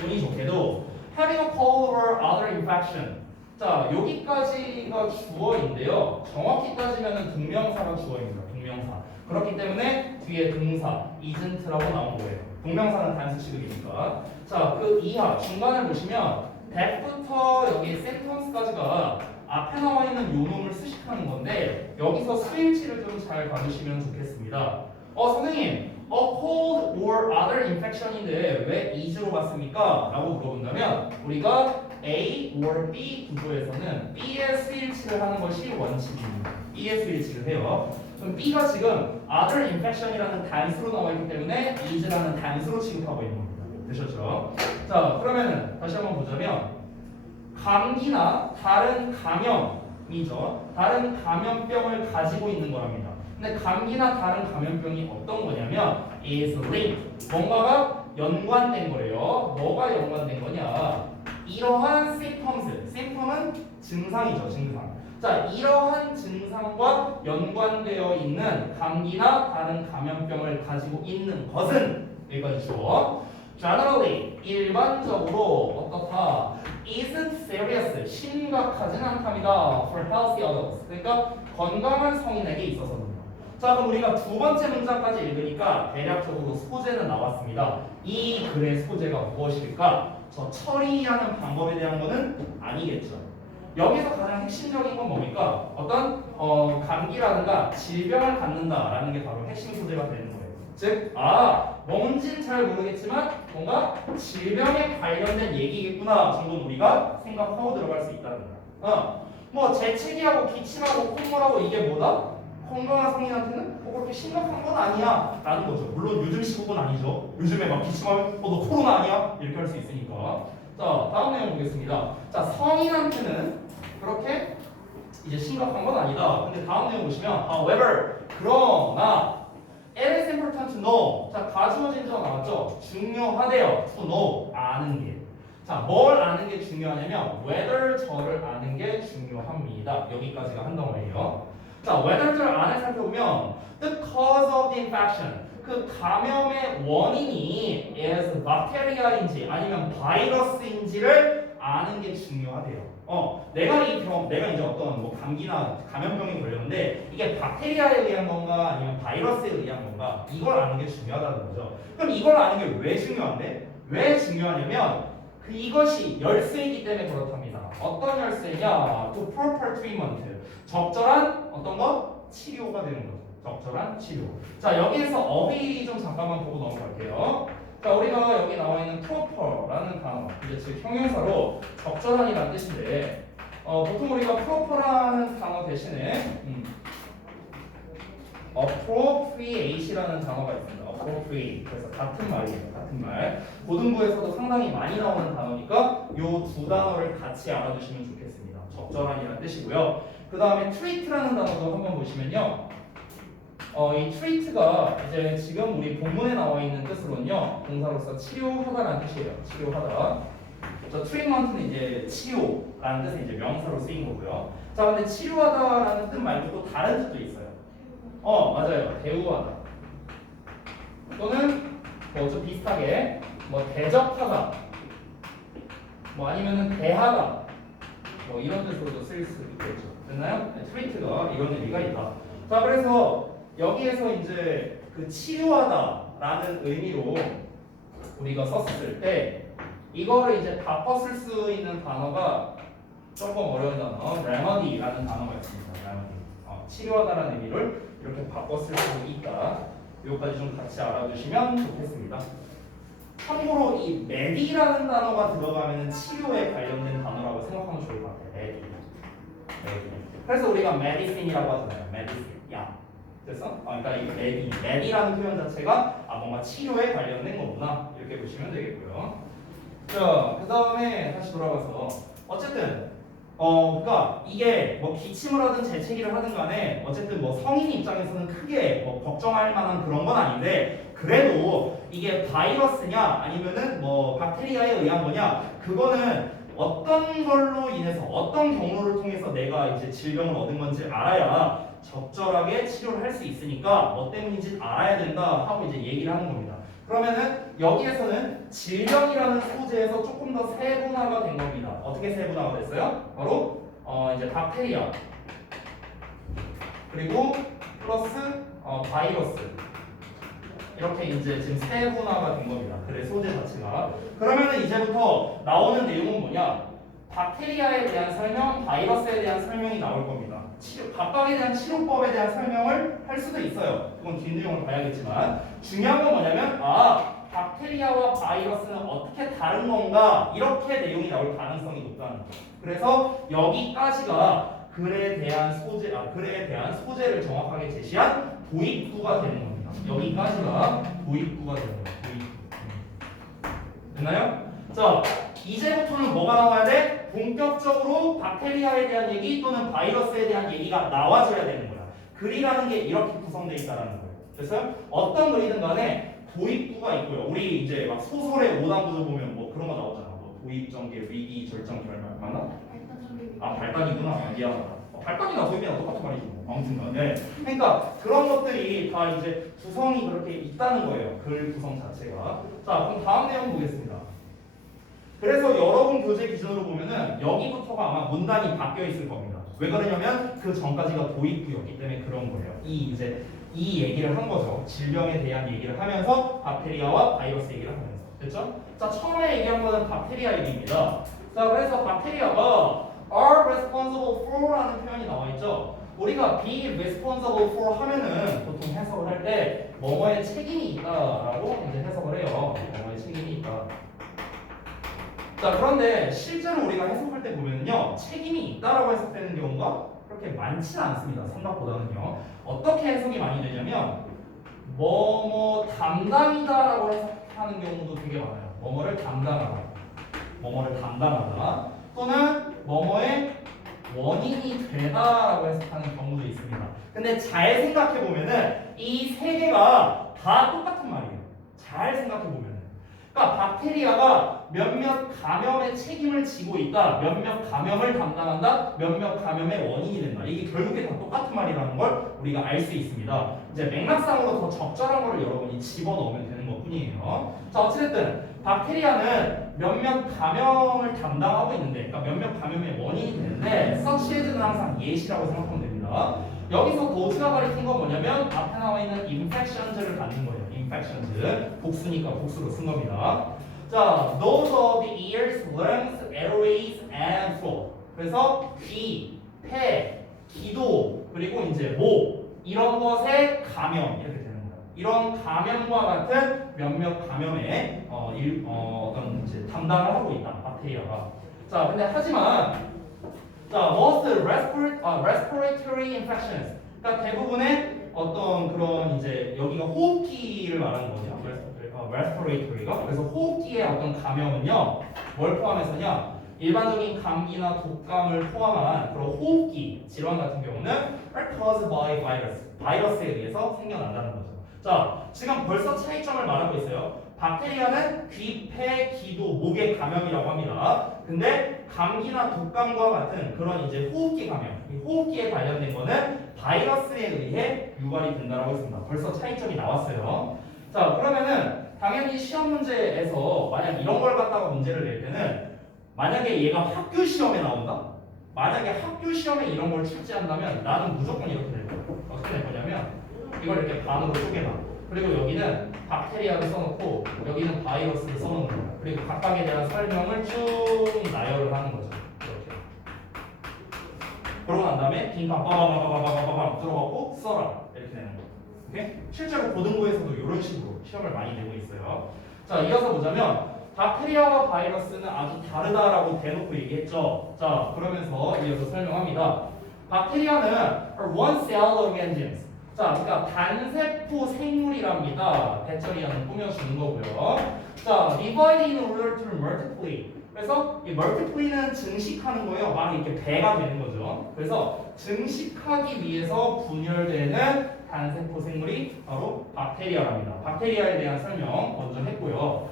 운이 좋게도 having a cold or other infection. 자 여기까지가 주어인데요. 정확히 따지면은 동명사가 주어입니다. 동명사. 그렇기 때문에 뒤에 동사 isn't라고 나온 거예요. 동명사는 단수 취급이니까. 자, 그 이하 중간을 보시면 that부터 여기 sentence까지가 앞에 나와 있는 요 놈을 수식하는 건데 여기서 스위치를 좀 잘 봐주시면 좋겠습니다. 선생님, a cold or other infection인데 왜 is로 봤습니까? 라고 물어본다면 우리가 A or B 구조에서는 B의 스위치를 하는 것이 원칙입니다. B의 스위치를 해요. 그럼 B가 지금 other infection이라는 단수로 나와 있기 때문에 is라는 단수로 취급하고 있는 겁니다. 되셨죠? 자, 그러면은 다시 한번 보자면 감기나 다른 감염이죠. 다른 감염병을 가지고 있는 거랍니다. 근데 감기나 다른 감염병이 어떤 거냐면 is linked. 뭔가가 연관된 거래요. 뭐가 연관된 거냐? 이러한 symptoms. symptom은 증상이죠, 증상. 자, 이러한 증상과 연관되어 있는 감기나 다른 감염병을 가지고 있는 것은 여기까지 주어. Generally, 일반적으로 어떻다? Isn't serious, 심각하진 않답니다. For healthy adults. 그러니까 건강한 성인에게 있어서는. 자, 그럼 우리가 두 번째 문장까지 읽으니까 대략적으로 소재는 나왔습니다. 이 글의 소재가 무엇일까? 저 처리하는 방법에 대한 거는 아니겠죠. 여기서 가장 핵심적인 건 뭡니까? 어떤 감기라든가 질병을 갖는다라는 게 바로 핵심 소재가 되는 거예요. 즉, 뭔진 잘 모르겠지만 뭔가 질병에 관련된 얘기겠구나 정도는 우리가 생각하고 들어갈 수 있다는 거야. 뭐 재채기하고 기침하고 콧물하고 이게 뭐다? 건강한 성인한테는 그렇게 심각한 건 아니야 라는 거죠. 물론 요즘 시국은 아니죠. 요즘에 막 기침하면 너 코로나 아니야? 이렇게 할 수 있으니까. 자, 다음 내용 보겠습니다. 자, 성인한테는 그렇게 이제 심각한 건 아니다. 근데 다음 내용 보시면 however, 그러나 it is important to know. 자, 가주어 진주가 나왔죠? 중요하대요. to know. 아는 게. 자, 뭘 아는 게 중요하냐면 whether 저를 아는 게 중요합니다. 여기까지가 한 덩어리예요. 자, whether 저를 안에 살펴보면 the cause of the infection. 그 감염의 원인이 is bacteria인지 아니면 바이러스인지를 아는 게 중요하대요. 내가 이제 어떤 뭐 감기나 감염병에 걸렸는데 이게 박테리아에 의한 건가 아니면 바이러스에 의한 건가 이걸 아는 게 중요하다는 거죠. 그럼 이걸 아는 게 왜 중요한데? 왜 중요하냐면 이것이 열쇠이기 때문에 그렇답니다. 어떤 열쇠냐? To proper treatment. 적절한 어떤 거? 치료가 되는 거죠. 적절한 치료. 자, 여기에서 어휘 좀 잠깐만 보고 넘어갈게요. 자, 우리가 여기 나와 있는 proper라는 단어, 이제 즉 형용사로 적절한이라는 뜻인데, 보통 우리가 proper라는 단어 대신에 appropriate이라는 단어가 있습니다. appropriate. 그래서 같은 말이에요. 같은 말. 고등부에서도 상당히 많이 나오는 단어니까 이 두 단어를 같이 알아두시면 좋겠습니다. 적절한이라는 뜻이고요. 그 다음에 treat라는 단어도 한번 보시면요. 이 treat가 이제 지금 우리 본문에 나와 있는 뜻으로는요, 동사로서 치료하다라는 뜻이에요. 치료하다. 저 treatment는 이제 치료라는 뜻의 이제 명사로 쓰인 거고요. 자, 근데 치료하다라는 뜻 말고 또 다른 뜻도 있어요. 맞아요. 대우하다. 또는 뭐 좀 비슷하게 뭐 대접하다. 뭐 아니면은 대하다. 뭐 이런 뜻으로도 쓸 수 있겠죠. 됐나요? treat가 이런 의미가 있다. 자, 그래서 여기에서 이제 그 치료하다라는 의미로 우리가 썼을 때 이거를 이제 바꿔 쓸 수 있는 단어가 조금 어려운 단어 remedy라는 단어가 있습니다. remedy. 치료하다라는 의미를 이렇게 바꿔 쓸 수 있다. 이거까지 좀 같이 알아두시면 좋겠습니다. 참고로 이 메디라는 단어가 들어가면 치료에 관련된 단어라고 생각하면 좋을 것 같아요. 메디. 그래서 우리가 medicine이라고 하잖아요. medicine. 약. 그래서 그러니까 이 메디라는 표현 자체가 뭔가 치료에 관련된 거구나 이렇게 보시면 되겠고요. 자, 그 다음에 다시 돌아가서 어쨌든 그러니까 이게 뭐 기침을 하든 재채기를 하든 간에 어쨌든 뭐 성인 입장에서는 크게 뭐 걱정할 만한 그런 건 아닌데 그래도 이게 바이러스냐 아니면은 뭐 박테리아에 의한 거냐 그거는 어떤 걸로 인해서 어떤 경로를 통해서 내가 이제 질병을 얻은 건지 알아야 적절하게 치료를 할 수 있으니까 뭐 때문인지 알아야 된다 하고 이제 얘기를 하는 겁니다. 그러면은 여기에서는 질병이라는 소재에서 조금 더 세분화가 된 겁니다. 어떻게 세분화가 됐어요? 바로 이제 박테리아 그리고 플러스 바이러스 이렇게 이제 지금 세분화가 된 겁니다. 그래 소재 자체가. 그러면은 이제부터 나오는 내용은 뭐냐? 박테리아에 대한 설명, 바이러스에 대한 설명이 나올 겁니다. 각각에 대한 치료법에 대한 설명을 할 수도 있어요. 그건 긴 내용을 봐야겠지만 중요한 건 뭐냐면 박테리아와 바이러스는 어떻게 다른 건가 이렇게 내용이 나올 가능성이 높다는 거예요. 그래서 여기까지가 글에 대한 소재를 정확하게 제시한 도입부가 되는 겁니다. 여기까지가 도입부가 되는 거예요. 도입부. 됐나요? 자, 이제부터는 뭐가 나와야 돼? 본격적으로 박테리아에 대한 얘기 또는 바이러스에 대한 얘기가 나와줘야 되는 거야. 글이라는 게 이렇게 구성되어 있다는 거예요. 그래서 어떤 글이든 간에 도입부가 있고요. 우리 이제 막 소설의 5단 구조 보면 뭐 그런 거 나오잖아. 뭐 도입, 전개, 위기, 절정, 결말. 맞나? 발단이구나. 미안하다. 발단이나 도입이랑 똑같은 말이지. 아무튼간. 네. 그러니까 그런 것들이 다 이제 구성이 그렇게 있다는 거예요. 글 구성 자체가. 자, 그럼 다음 내용 보겠습니다. 그래서 여러분 교재 기준으로 보면은 여기부터가 아마 문단이 바뀌어 있을 겁니다. 왜 그러냐면 그 전까지가 도입부였기 때문에 그런 거예요. 이 얘기를 한 거죠. 질병에 대한 얘기를 하면서 박테리아와 바이러스 얘기를 하면서. 됐죠? 자, 처음에 얘기한 거는 박테리아 얘기입니다. 자, 그래서 박테리아가 are responsible for라는 표현이 나와 있죠. 우리가 be responsible for 하면은 보통 해석을 할 때 뭐뭐에 책임이 있다라고 이제 해석을 해요. 뭐뭐에 책임이 있다. 자, 그런데 실제로 우리가 해석할 때 보면요 책임이 있다라고 해석되는 경우가 그렇게 많지는 않습니다. 생각보다는요. 어떻게 해석이 많이 되냐면 뭐뭐 담당이다라고 해석하는 경우도 되게 많아요. 뭐뭐를 담당하다 또는 뭐뭐의 원인이 되다라고 해석하는 경우도 있습니다. 근데 잘 생각해 보면은 이 세 개가 다 똑같은 말이에요. 잘 생각해 보면은. 그러니까 박테리아가 몇몇 감염의 책임을 지고 있다, 몇몇 감염을 담당한다, 몇몇 감염의 원인이 된다. 이게 결국에 다 똑같은 말이라는 걸 우리가 알 수 있습니다. 이제 맥락상으로 더 적절한 거를 여러분이 집어넣으면 되는 것뿐이에요. 자, 어찌됐든 박테리아는 몇몇 감염을 담당하고 있는데, 그러니까 몇몇 감염의 원인이 되는데, such as는 항상 예시라고 생각하면 됩니다. 여기서 도즈가 가리킨 건 뭐냐면 앞에 나와 있는 infections를 갖는 거예요. infections. 복수니까 복수로 쓴 겁니다. 자, those of the ears, lungs, airways, and throat. 그래서 귀, 폐, 기도, 그리고 이제 목 이런 것의 감염 이렇게 되는 거예요. 이런 감염과 같은 몇몇 감염의 어떤 이제 담당을 하고 있다. 박테리아가. 자, 근데 하지만 자, most respiratory infections. 그러니까 대부분의 어떤 그런 이제 여기가 호흡기를 말하는 거죠. respiratory가. 그래서 호흡기의 어떤 감염은요, 뭘 포함해서냐? 일반적인 감기나 독감을 포함한 그런 호흡기 질환 같은 경우는 are caused by virus. 바이러스에 의해서 생겨난다는 거죠. 자, 지금 벌써 차이점을 말하고 있어요. 박테리아는 귀, 폐, 기도, 목의 감염이라고 합니다. 근데 감기나 독감과 같은 그런 이제 호흡기 감염, 이 호흡기에 관련된 거는 바이러스에 의해 유발이 된다고 했습니다. 벌써 차이점이 나왔어요. 자, 그러면은 당연히 시험 문제에서 만약 이런 걸 갖다가 문제를 낼 때는 만약에 얘가 학교 시험에 나온다? 만약에 학교 시험에 이런 걸 출제한다면 나는 무조건 이렇게 낼 거야. 어떻게 낼 거냐면 이걸 이렇게 반으로 쪼개놔. 그리고 여기는 박테리아를 써놓고 여기는 바이러스를 써놓는 거야. 그리고 각각에 대한 설명을 쭉 나열을 하는 거죠. 이렇게. 그러고 난 다음에 빈칸 빠바바바바바바바 들어가고 써라. 이렇게 내는 거야. 오케이? 실제로 고등부에서도 이런 식으로 시험을 많이 내고 있어요. 자, 이어서 보자면 박테리아와 바이러스는 아주 다르다라고 대놓고 얘기했죠. 자, 그러면서 이어서 설명합니다. 박테리아는 are one cell organisms. 자, 그러니까 단세포 생물이랍니다. 대처리아는 꾸며주는 거고요. 자, divide in order to multiply. 그래서 이 multiply는 증식하는 거예요. 막 이렇게 배가 되는 거죠. 그래서 증식하기 위해서 분열되는 단세포 생물이 바로 박테리아랍니다. 박테리아에 대한 설명 먼저 했고요.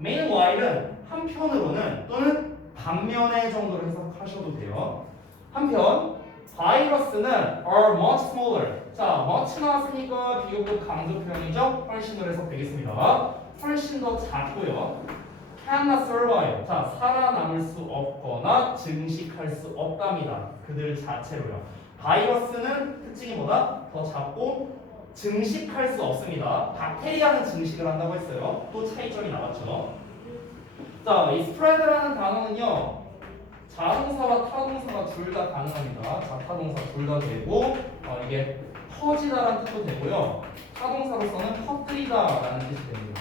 meanwhile은 한편으로는 또는 반면의 정도로 해석하셔도 돼요. 한편 바이러스는 are much smaller. 자, much 나왔으니까 비교급 강조 표현이죠. 훨씬으로 해석되겠습니다. 훨씬 더 작고요. cannot survive. 자, 살아남을 수 없거나 증식할 수 없답니다. 그들 자체로요. 바이러스는 특징이 뭐다? 더 작고 증식할 수 없습니다. 박테리아는 증식을 한다고 했어요. 또 차이점이 나왔죠. 자, 이 spread라는 단어는요, 자동사와 타동사가 둘 다 가능합니다. 자타동사 둘 다 되고 이게 퍼지다라는 뜻도 되고요. 타동사로서는 퍼뜨리다라는 뜻이 됩니다.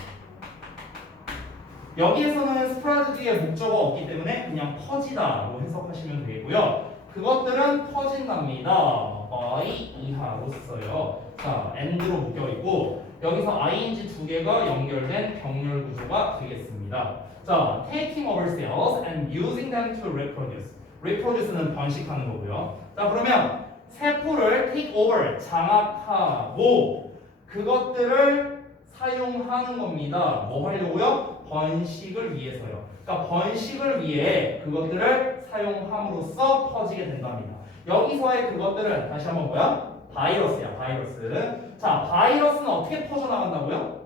여기에서는 spread 뒤에 목적어가 없기 때문에 그냥 퍼지다로 해석하시면 되겠고요. 그것들은 퍼진답니다. by 이하로 써요. 자, and로 묶여있고 여기서 ing 두 개가 연결된 병렬 구조가 되겠습니다. 자, taking over cells and using them to reproduce. reproduce는 번식하는 거고요. 자, 그러면 세포를 take over, 장악하고 그것들을 사용하는 겁니다. 뭐 하려고요? 번식을 위해서요. 그러니까 번식을 위해 그것들을 사용함으로써 퍼지게 된답니다. 여기서의 그것들은 다시 한번 뭐야? 바이러스야, 바이러스. 자, 바이러스는 어떻게 퍼져나간다고요?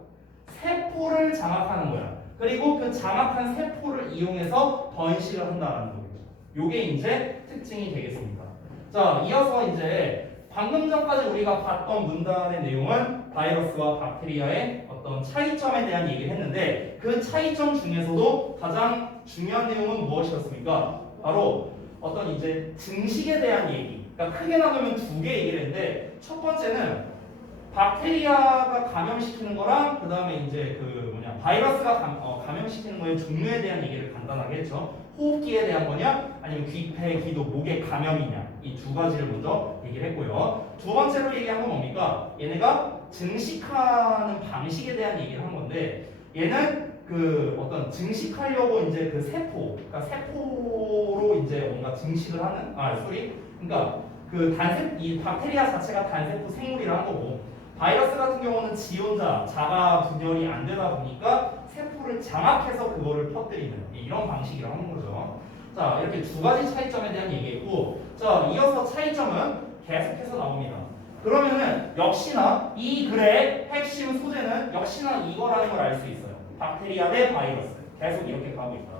세포를 장악하는 거야. 그리고 그 장악한 세포를 이용해서 번식을 한다는 거겠죠. 요게 이제 특징이 되겠습니다. 자, 이어서 이제 방금 전까지 우리가 봤던 문단의 내용은 바이러스와 박테리아의 어떤 차이점에 대한 얘기를 했는데 그 차이점 중에서도 가장 중요한 내용은 무엇이었습니까? 바로 어떤 이제 증식에 대한 얘기. 그러니까 크게 나누면 두 개 얘기를 했는데 첫 번째는 박테리아가 감염시키는 거랑 그 다음에 이제 바이러스가 감염시키는 거의 종류에 대한 얘기를 간단하게 했죠. 호흡기에 대한 거냐 아니면 귀, 폐, 기도, 목의 감염이냐 이 두 가지를 먼저 얘기를 했고요. 두 번째로 얘기한 건 뭡니까? 얘네가 증식하는 방식에 대한 얘기를 한 건데 얘는 그 어떤 증식하려고 이제 그 세포, 그러니까 세포로 이제 뭔가 증식을 하는 그러니까 그 이 박테리아 자체가 단세포 생물이라는 거고 바이러스 같은 경우는 지혼자 자가 분열이 안 되다 보니까 세포를 장악해서 그거를 퍼뜨리는 이런 방식이라고 하는 거죠. 자, 이렇게 두 가지 차이점에 대한 얘기했고, 자, 이어서 차이점은 계속해서 나옵니다. 그러면은 역시나 이 글의 핵심 소재는 역시나 이거라는 걸 알 수 있어요. 박테리아 대 바이러스. 계속 이렇게 가고 있다.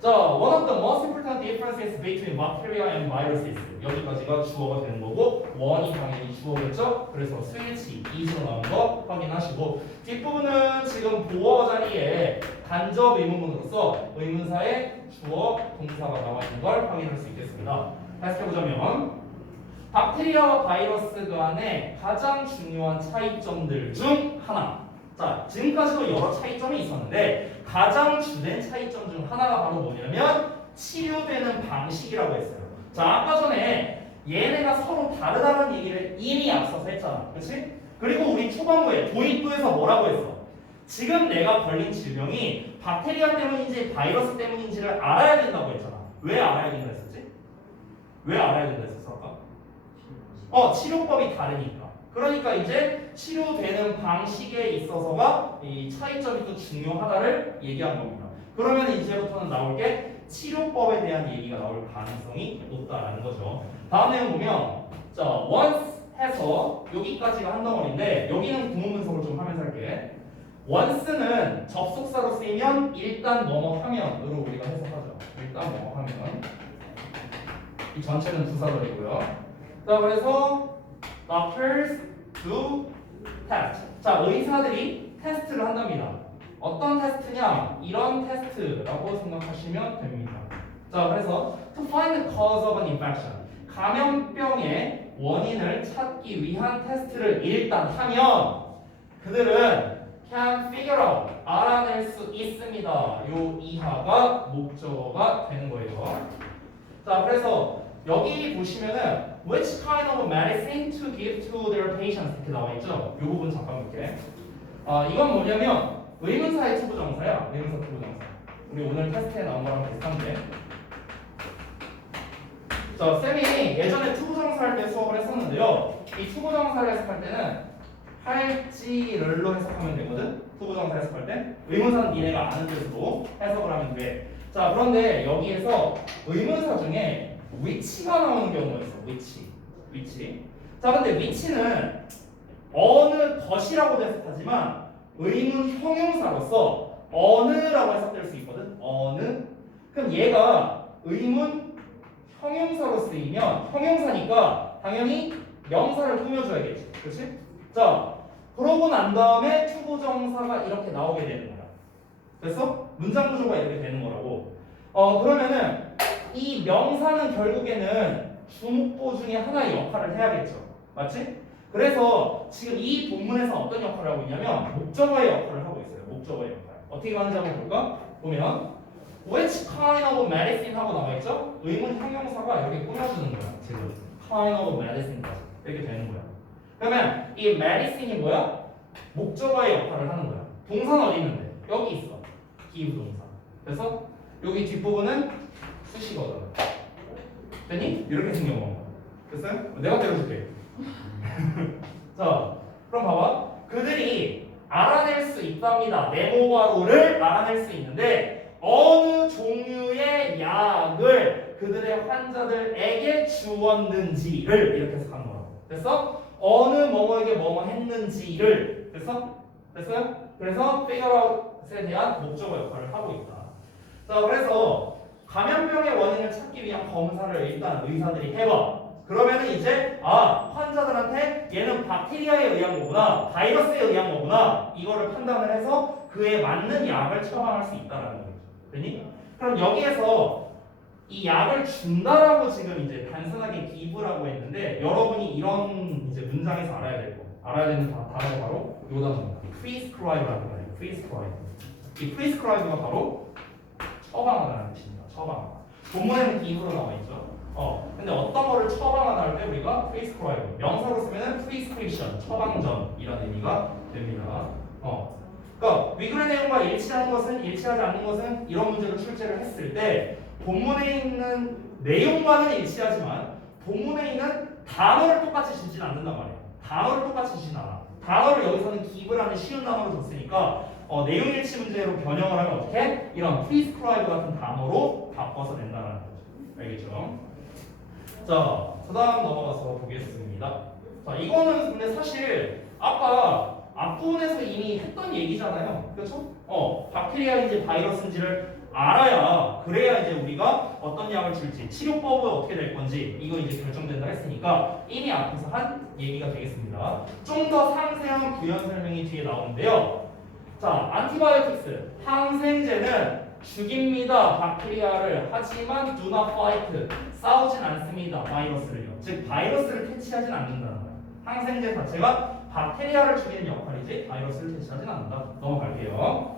자, one of the most important differences between bacteria and viruses. 여기까지가 주어가 되는 거고, one이 당연히 주어겠죠? 그래서 스위치, is로 나온 거 확인하시고, 뒷부분은 지금 보어 자리에 간접 의문문으로서 의문사에 주어, 동사가 나와 있는 걸 확인할 수 있겠습니다. 해석해보자면, 박테리아와 바이러스 간의 가장 중요한 차이점들 중 하나. 자, 지금까지도 여러 차이점이 있었는데 가장 주된 차이점 중 하나가 바로 뭐냐면 치료되는 방식이라고 했어요. 자, 아까 전에 얘네가 서로 다르다는 얘기를 이미 앞서서 했잖아. 그렇지? 그리고 우리 초반부에 도입부에서 뭐라고 했어? 지금 내가 걸린 질병이 박테리아 때문인지 바이러스 때문인지를 알아야 된다고 했잖아. 왜 알아야 된다 했었지? 왜 알아야 된다 했었어 아까? 치료법이 다르니까. 그러니까 이제 치료되는 방식에 있어서가 이 차이점이 또 중요하다를 얘기한 겁니다. 그러면 이제부터는 나올 게 치료법에 대한 얘기가 나올 가능성이 높다라는 거죠. 다음 내용 보면 자, once 해서 여기까지가 한 덩어리인데 여기는 구문 분석을 좀 하면서 할게. once는 접속사로 쓰이면 일단 뭐뭐 하면으로 우리가 해석하죠. 일단 뭐뭐 하면 이 전체는 부사절이고요. 자, 그래서 doctors do test. 자, 의사들이 테스트를 한답니다. 어떤 테스트냐? 이런 테스트라고 생각하시면 됩니다. 자, 그래서 to find the cause of an infection. 감염병의 원인을 찾기 위한 테스트를 일단 하면 그들은 can figure out, 알아낼 수 있습니다. 요 이하가 목적어가 되는 거예요. 자, 그래서 여기 보시면은 which kind of medicine to give to their patients 이렇게 나와 있죠. 이 부분 잠깐 볼게. 이건 뭐냐면 의문사의 투부정사야. 의문사 투부정사. 우리 오늘 테스트에 나온 거랑 비슷한데. 자, 쌤이 예전에 투부정사 할 때 수업을 했었는데요. 이 투부정사를 해석할 때는 할지를로 해석하면 되거든. 투부정사 해석할 때 의문사는 니네가 아는 뜻으로 해석을 하면 돼. 자, 그런데 여기에서 의문사 중에 위치가 나오는 경우가 있어. 위치. 자, 근데 위치는 어느 것이라고도 해석하지만 의문 형용사로서 어느라고 해석될 수 있거든. 어느. 그럼 얘가 의문 형용사로 쓰이면 형용사니까 당연히 명사를 꾸며줘야겠지. 그렇지? 자, 그러고 난 다음에 투부정사가 이렇게 나오게 되는 거야. 됐어? 문장 구조가 이렇게 되는 거라고. 그러면은 이 명사는 결국에는 주목보 중에 하나의 역할을 해야겠죠. 맞지? 그래서 지금 이 본문에서 어떤 역할을 하고 있냐면 목적어의 역할을 하고 있어요. 목적어의 역할. 어떻게 하는지 한번 볼까? 보면 which kind of medicine 하고 나와있죠? 의문 형용사가 여기 꾸며주는 거야. 지금 kind of medicine까지 이렇게 되는 거야. 그러면 이 medicine이 뭐야? 목적어의 역할을 하는 거야. 동사는 어디 있는데? 여기 있어. 기부동사. 그래서 여기 뒷부분은 수식어잖아. 됐니? 이렇게 생긴 거. 됐어요? 내가 때려줄게. 자, 그럼 봐봐. 그들이 알아낼 수 있답니다. 네모가루를 알아낼 수 있는데 어느 종류의 약을 그들의 환자들에게 주었는지를 이렇게 해석하는 거라고. 됐어? 어느 뭐뭐에게 뭐뭐 했는지를. 됐어? 됐어요? 그래서 figure out에 대한 목적어 역할을 하고 있다. 자, 그래서 감염병의 원인을 찾기 위한 검사를 일단 의사들이 해봐. 그러면은 이제 환자들한테 얘는 박테리아에 의한 거구나, 바이러스에 의한 거구나, 이거를 판단을 해서 그에 맞는 약을 처방할 수 있다라는 거죠. 됐니? 그럼 여기에서 이 약을 준다라고 지금 이제 단순하게 기부라고 했는데 여러분이 이런 이제 문장에서 알아야 되는 단어가 바로 요 단어입니다. prescribe라는 거예요. prescribe. 이 prescribe가 바로 처방하다는 뜻입니다. 처방. 본문에는 기부로 나와 있죠. 근데 어떤 거를 처방하다 할 때 우리가 prescribe 명사로 쓰면은 prescription 처방전 이런 의미가 됩니다. 그러니까 위글의 내용과 일치하는 것은 일치하지 않는 것은 이런 문제를 출제를 했을 때 본문에 있는 내용과는 일치하지만 본문에 있는 단어를 똑같이 주진 않는단 말이에요. 단어를 똑같이 주진 않아. 단어를 여기서는 give라는 쉬운 단어로 줬으니까 내용 일치 문제로 변형을 하면 어떻게? 이런 prescribe 같은 단어로 바꿔서 낸다는 거죠. 알겠죠? 자, 그 다음 넘어가서 보겠습니다. 자, 이거는 근데 사실 아까 앞부분에서 이미 했던 얘기잖아요. 그렇죠? 박테리아인지 바이러스인지를 알아야 그래야 이제 우리가 어떤 약을 줄지 치료법은 어떻게 될 건지 이거 이제 결정된다 했으니까 이미 앞에서 한 얘기가 되겠습니다. 좀 더 상세한 부연 설명이 뒤에 나오는데요. 자, 안티바이오틱스 항생제는 죽입니다 박테리아를. 하지만 do not fight 싸우진 않습니다 바이러스를요. 즉 바이러스를 퇴치하진 않는다는 거예요. 항생제 자체가 박테리아를 죽이는 역할이지 바이러스를 퇴치하진 않는다. 넘어갈게요.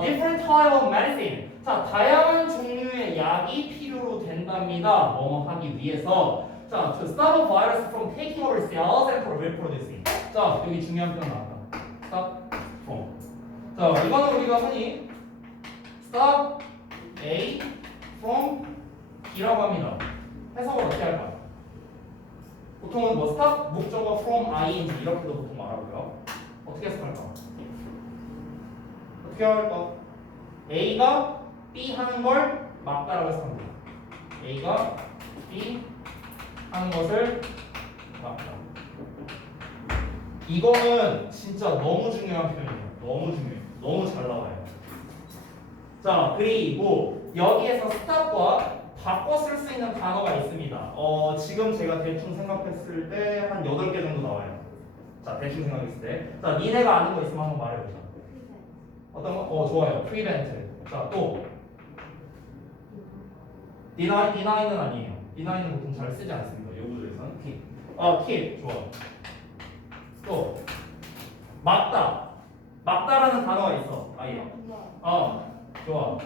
Different type of medicine. 자, 다양한 종류의 약이 필요로 된답니다. 뭐뭐 하기 위해서. 자, to stop a virus from taking over cells and reproducing. 자, 여기 중요한 표현 나왔다. Stop from. 자, 이거는 우리가 흔히 stop A from B라고 합니다. 해석을 어떻게 할까요? 보통은 뭐 stop 목적어 from ing 이렇게도 보통 말하고요. 어떻게 해석할까? 어떻게 할까? A가 B 하는 걸 막다라고 해석합니다. A가 B 하는 것을 막다. 이거는 진짜 너무 중요한 표현이에요. 너무 중요해요. 너무 잘 나와요. 자, 그리고 여기에서 stop과 바꿔 쓸 수 있는 단어가 있습니다. 지금 제가 대충 생각했을 때 한 8개 정도 나와요. 자, 대충 생각했을 때. 자, 니네가 아는 거 있으면 한번 말해보자. 어떤 거? 좋아요. prevent. 자, 또 deny는 아니에요. deny는 보통 잘 쓰지 않습니다. 요구조에서는 keep. keep. 좋아. 또 막다. 막다라는 단어가 있어. 아예. 좋아.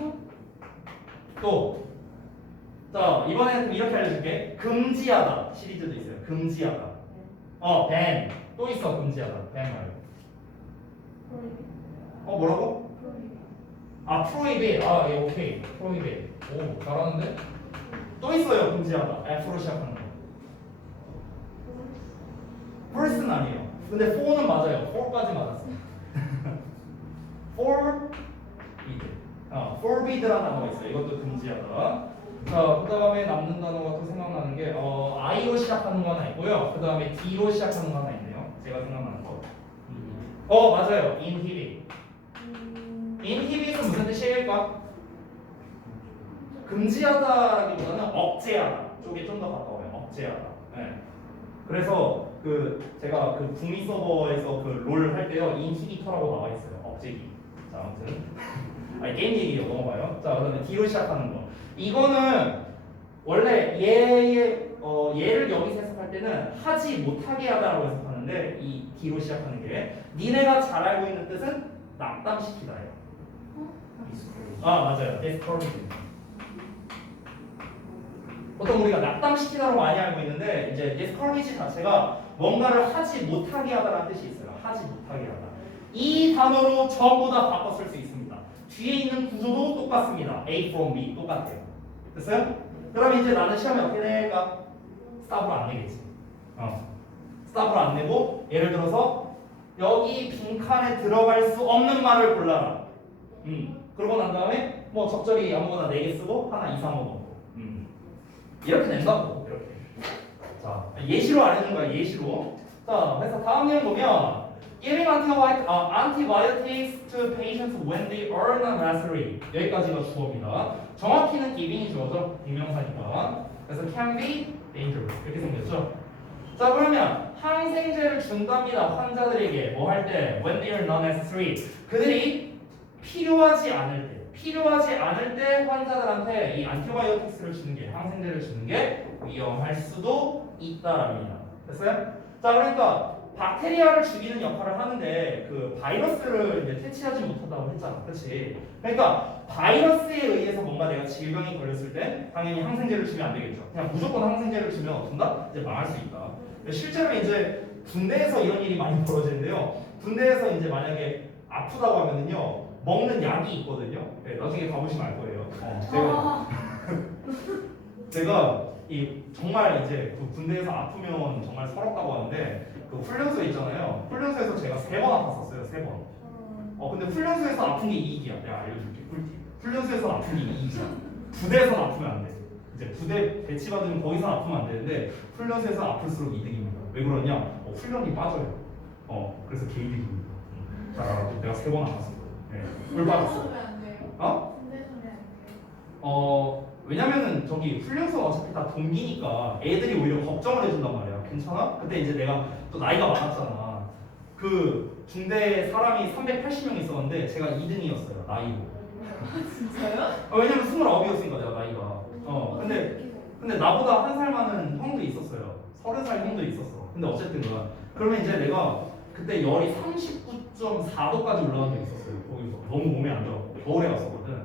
또 자, 이번에는 이렇게 알려줄게. 금지하다 시리즈도 있어요. 금지하다. ban. 또 있어 금지하다. ban 말고. 뭐라고? prohibit. 예, 오케이. prohibit. 오, 잘하는데? 또 있어요 금지하다. F로 시작하는 거. force는 아니에요. 근데 for는 맞아요. for까지 맞았어. forbid라는 단어가 있어요. 이것도 금지하다. 자, 그 다음에 남는 단어가 또 생각나는 게 I로 시작하는 거 하나 있고요. 그 다음에 D로 시작하는 거 하나 있네요. 제가 생각나는 거. 맞아요. inhibit. inhibit은 무슨 뜻일까? 금지하다기보다는 억제하다 쪽에 좀 더 가까워요. 억제하다. 네. 그래서 제가 북미 서버에서 롤 할 때요 인히비터라고 나와 있어요. 억제기. 자, 아무튼 게임 얘기요. 넘어가요. 자, 그다음에 D로 시작하는 거. 이거는 원래 얘를 여기서 해석할 때는 하지 못하게 하다라고 해석하는데 이 D로 시작하는 게 니네가 잘 알고 있는 뜻은 낙담시키다예요. 맞아요. discourage. 보통 우리가 낙담시키다로 많이 알고 있는데 이제 discourage 자체가 뭔가를 하지 못하게 하다라는 뜻이 있어요. 하지 못하게 하다. 이 단어로 전부 다 바꿔 쓸 수 있습니다. 뒤에 있는 구조도 똑같습니다. A from B 똑같아요. 됐어요? 그럼 이제 나는 시험에 어떻게 낼까? 스탑으로 안 내겠지. 스탑으로 안 내고 예를 들어서 여기 빈칸에 들어갈 수 없는 말을 골라라. 그러고 난 다음에 뭐 적절히 아무거나 4개 쓰고 하나 이상으로 넣고. 이렇게 낸다고. 이렇게. 자, 예시로 안 해준 거야. 예시로. 자, 그래서 다음 내용 보면 Giving antibiotics to patients when they are not necessary. 여기까지가 주어입니다. 정확히는 giving이 주어죠. 비명사니까. 그래서 can be dangerous. 이렇게 생겼죠. 자, 그러면 항생제를 준답니다. 환자들에게 뭐 할 때? When they are not necessary. 그들이 필요하지 않을 때 환자들한테 이 안티바이오틱스를 주는 게 항생제를 주는 게 위험할 수도 있다랍니다. 됐어요? 자, 그러니까 박테리아를 죽이는 역할을 하는데 바이러스를 이제 퇴치하지 못한다고 했잖아. 그렇지? 그러니까 바이러스에 의해서 뭔가 내가 질병이 걸렸을 때 당연히 항생제를 주면 안 되겠죠. 그냥 무조건 항생제를 주면 어떤가? 이제 망할 수 있다. 실제로 이제 군대에서 이런 일이 많이 벌어지는데요. 군대에서 이제 만약에 아프다고 하면은요 먹는 약이 있거든요. 네, 나중에 가보시면 알 거예요. 제가 이 정말 이제 그 군대에서 아프면 정말 서럽다고 하는데 그 훈련소 있잖아요. 훈련소에서 제가 3번 아팠었어요. 3번. 근데 훈련소에서 아픈 게 이익이야. 내가 알려줄게. 꿀팁. 훈련소에서 아픈 게 이익이야. 부대에서 아프면 안 돼. 이제 부대 배치받으면 거기서 아프면 안 되는데 훈련소에서 아플수록 이득입니다. 왜 그러냐? 훈련이 빠져요. 그래서 개이득입니다. 잘 알아도 내가 3번 아팠어요. 네. 꿀 빠졌어. 안 돼요? 어? 군대 소리 안 돼요? 왜냐면은 저기 훈련소 어차피 다 동기니까 애들이 오히려 걱정을 해준단 말이야. 괜찮아? 그때 이제 내가 또 나이가 많았잖아. 그 중대 사람이 380명 있었는데 제가 2등이었어요. 나이로. 진짜요? 왜냐면 29이었으니까 내가 나이가. 근데 나보다 한 살 많은 형도 있었어요. 30살 형도 있었어. 근데 어쨌든 그러면 이제 내가 그때 열이 39.4도까지 올라간 적이 있었어요. 거기서 너무 몸에 안 들어. 겨울에 갔었거든.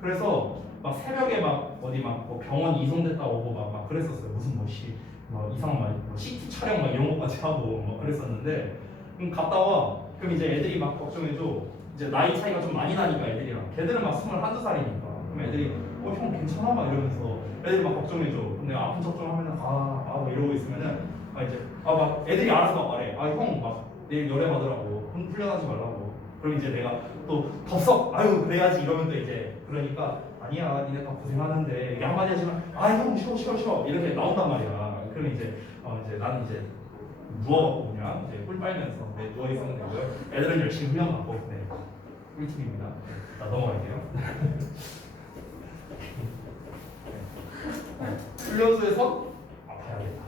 그래서 막 새벽에 막 어디 막뭐 병원 이송됐다 오고 막 그랬었어요. 무슨 막 이상한 뭐 CT 촬영 막 이런 것까지 하고 막 그랬었는데 갔다 와. 그럼 이제 애들이 막 걱정해줘. 이제 나이 차이가 좀 많이 나니까 애들이랑 걔들은 막 21살이니까 그럼 애들이 형 괜찮아? 막 이러면서 애들이 막 걱정해줘. 그럼 내가 아픈 척 좀 하면은 막 이러고 있으면은 막 애들이 알아서 막 말해. 형 막 내일 열애 받으라고 훈련하지 말라고. 그럼 이제 내가 또 덥석 아유 그래야지 이러면 또 이제 그러니까 아니야 니네 다 고생하는데 이게 한마디 하지만 형 쉬어 이렇게 나온단 말이야. 그럼 이제 나는 이제 누워갖고 그냥 이제 꿀 빨면서 누워 있으면 되고요. 애들은 열심히 훈련 받고 네 꿀팁입니다. 자 넘어갈게요. 훈련소에서 아파야겠다.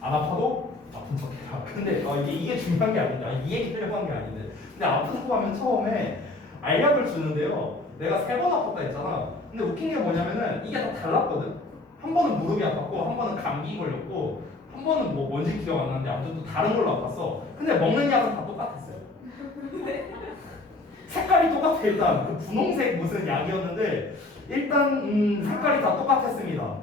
안 아파도 아픈 척해라. 근데 이게 중요한 게 아닌데 이 얘기 하려고 한 게 아닌데 근데 아프다고 하면 처음에 알약을 주는데요. 내가 3번 아팠다 했잖아. 근데 웃긴 게 뭐냐면은 이게 다 달랐거든. 한 번은 무릎이 아팠고 한 번은 감기 걸렸고 한 번은 뭐 뭔지 기억 안 나는데 아무튼 또 다른 걸로 아팠어. 근데 먹는 약은 다 똑같았어요. 색깔이 똑같아. 일단 그 분홍색 무슨 약이었는데 일단 색깔이 다 똑같았습니다.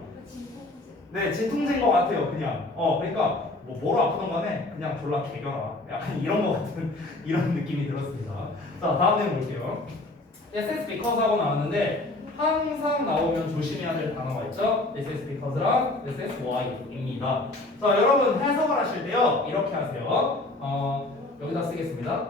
네, 진통제인 것 같아요. 그냥 그러니까 뭐로 아프던 간에 그냥 졸라 개겨라. 약간 이런 거 같은 이런 느낌이 들었습니다. 자 다음 내용 볼게요. This is because 하고 나왔는데 항상 나오면 조심해야 될 단어가 있죠. This is because랑 This is why입니다. 자 여러분 해석을 하실 때요 이렇게 하세요. 여기다 쓰겠습니다.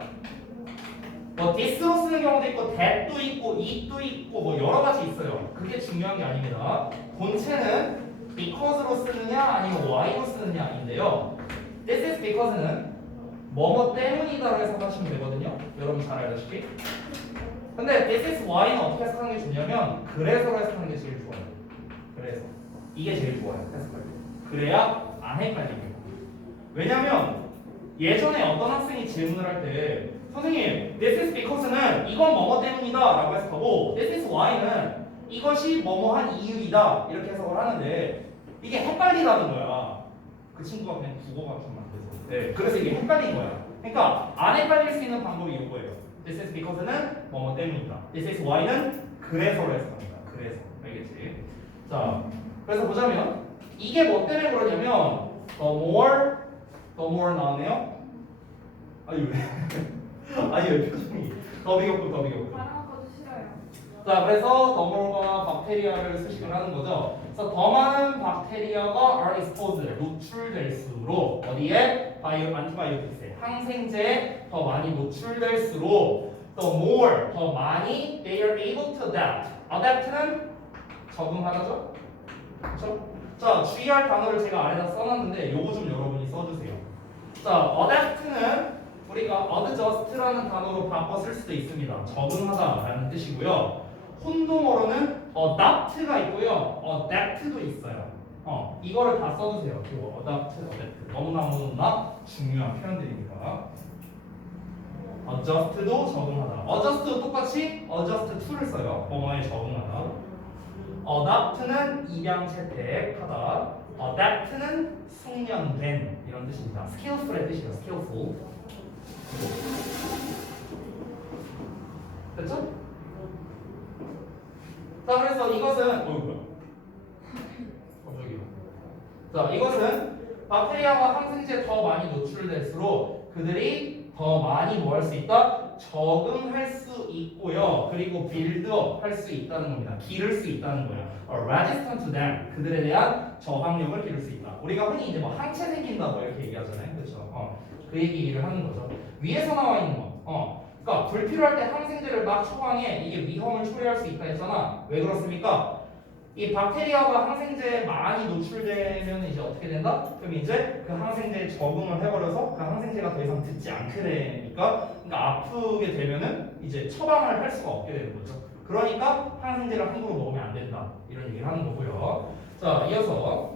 뭐 this로 쓰는 경우도 있고 that도 있고 it도 있고 뭐 여러 가지 있어요. 그게 중요한 게 아닙니다. 본체는 because로 쓰느냐 아니면 why로 쓰느냐인데요. This is because는 뭐뭐 때문이다로 해석하시면 되거든요. 여러분 잘 알다시피. 근데 this is why는 어떻게 해석하는 게 좋냐면 그래서로 해석하는 게 제일 좋아요. 그래서 이게 제일 좋아요. 해석할 때. 그래야 안 헷갈리게. 왜냐면 예전에 어떤 학생이 질문을 할 때 선생님 this is because는 이건 뭐뭐 때문이다 라고 해석하고 this is why는 이것이 뭐뭐한 이유이다 이렇게 해석을 하는데 이게 헷갈리다는 거야. 그 친구가 그냥 국어가 좀 안 돼서. 네, 그래서 이게 헷갈린 거야. 그러니까 안 헷갈릴 수 있는 방법이 이거예요. This is because는 뭐뭐 때문이다. This is why는 그래서로 해석합니다. 그래서 알겠지? 자, 그래서 보자면 이게 뭐 때문에 그러냐면 the more 나오네요. 아니 왜 표정이 더 비겼고. 바람 것도 싫어요. 자, 그래서 더 more가 박테리아를 수식을 하는 거죠. 그래서 더 많은 박테리아가 are exposed, 노출될수록 어디에? 안티바이오틱스에 항생제에 더 많이 노출될수록 the more, 더 많이 they are able to adapt. adapt는 적응하다죠? 그렇죠? 자, 주의할 단어를 제가 아래다 써놨는데 요거 좀 여러분이 써주세요. 자, adapt는 우리가 adjust라는 단어로 바꿔 쓸 수도 있습니다. 적응하다라는 뜻이고요. 혼동어로는 adapt가 있고요. adapt도 있어요. 이거를 다 써주세요. 이거 adapt, adapt. 너무나 중요한 표현들입니다. adjust도 적응하다. adjust도 똑같이 adjust to를 써요. 뭐뭐에 적응하다. adapt는 입양 채택하다. adapt는 숙련된 이런 뜻입니다. skillful의 뜻이에요. skillful. 됐죠? 자, 그래서 이것은 뭐야? 자, 이것은 박테리아와 항생제에 더 많이 노출될수록 그들이 더 많이 뭐 할 수 있다? 적응할 수 있고요. 그리고 빌드업 할 수 있다는 겁니다. 기를 수 있다는 거예요. resistant to them. 그들에 대한 저항력을 기를 수 있다. 우리가 흔히 이제 뭐 항체 생긴다 뭐 이렇게 얘기하잖아요. 그렇죠? 그 얘기를 하는 거죠. 위에서 나와 있는 거. 그러니까 불필요할 때 항생제를 막 처방해 이게 위험을 초래할 수 있다 했잖아. 왜 그렇습니까? 이 박테리아가 항생제에 많이 노출되면 이제 어떻게 된다? 그럼 이제 그 항생제에 적응을 해버려서 그 항생제가 더 이상 듣지 않게 되니까 그러니까 아프게 되면은 이제 처방을 할 수가 없게 되는 거죠. 그러니까 항생제를 함부로 먹으면 안 된다 이런 얘기를 하는 거고요. 자, 이어서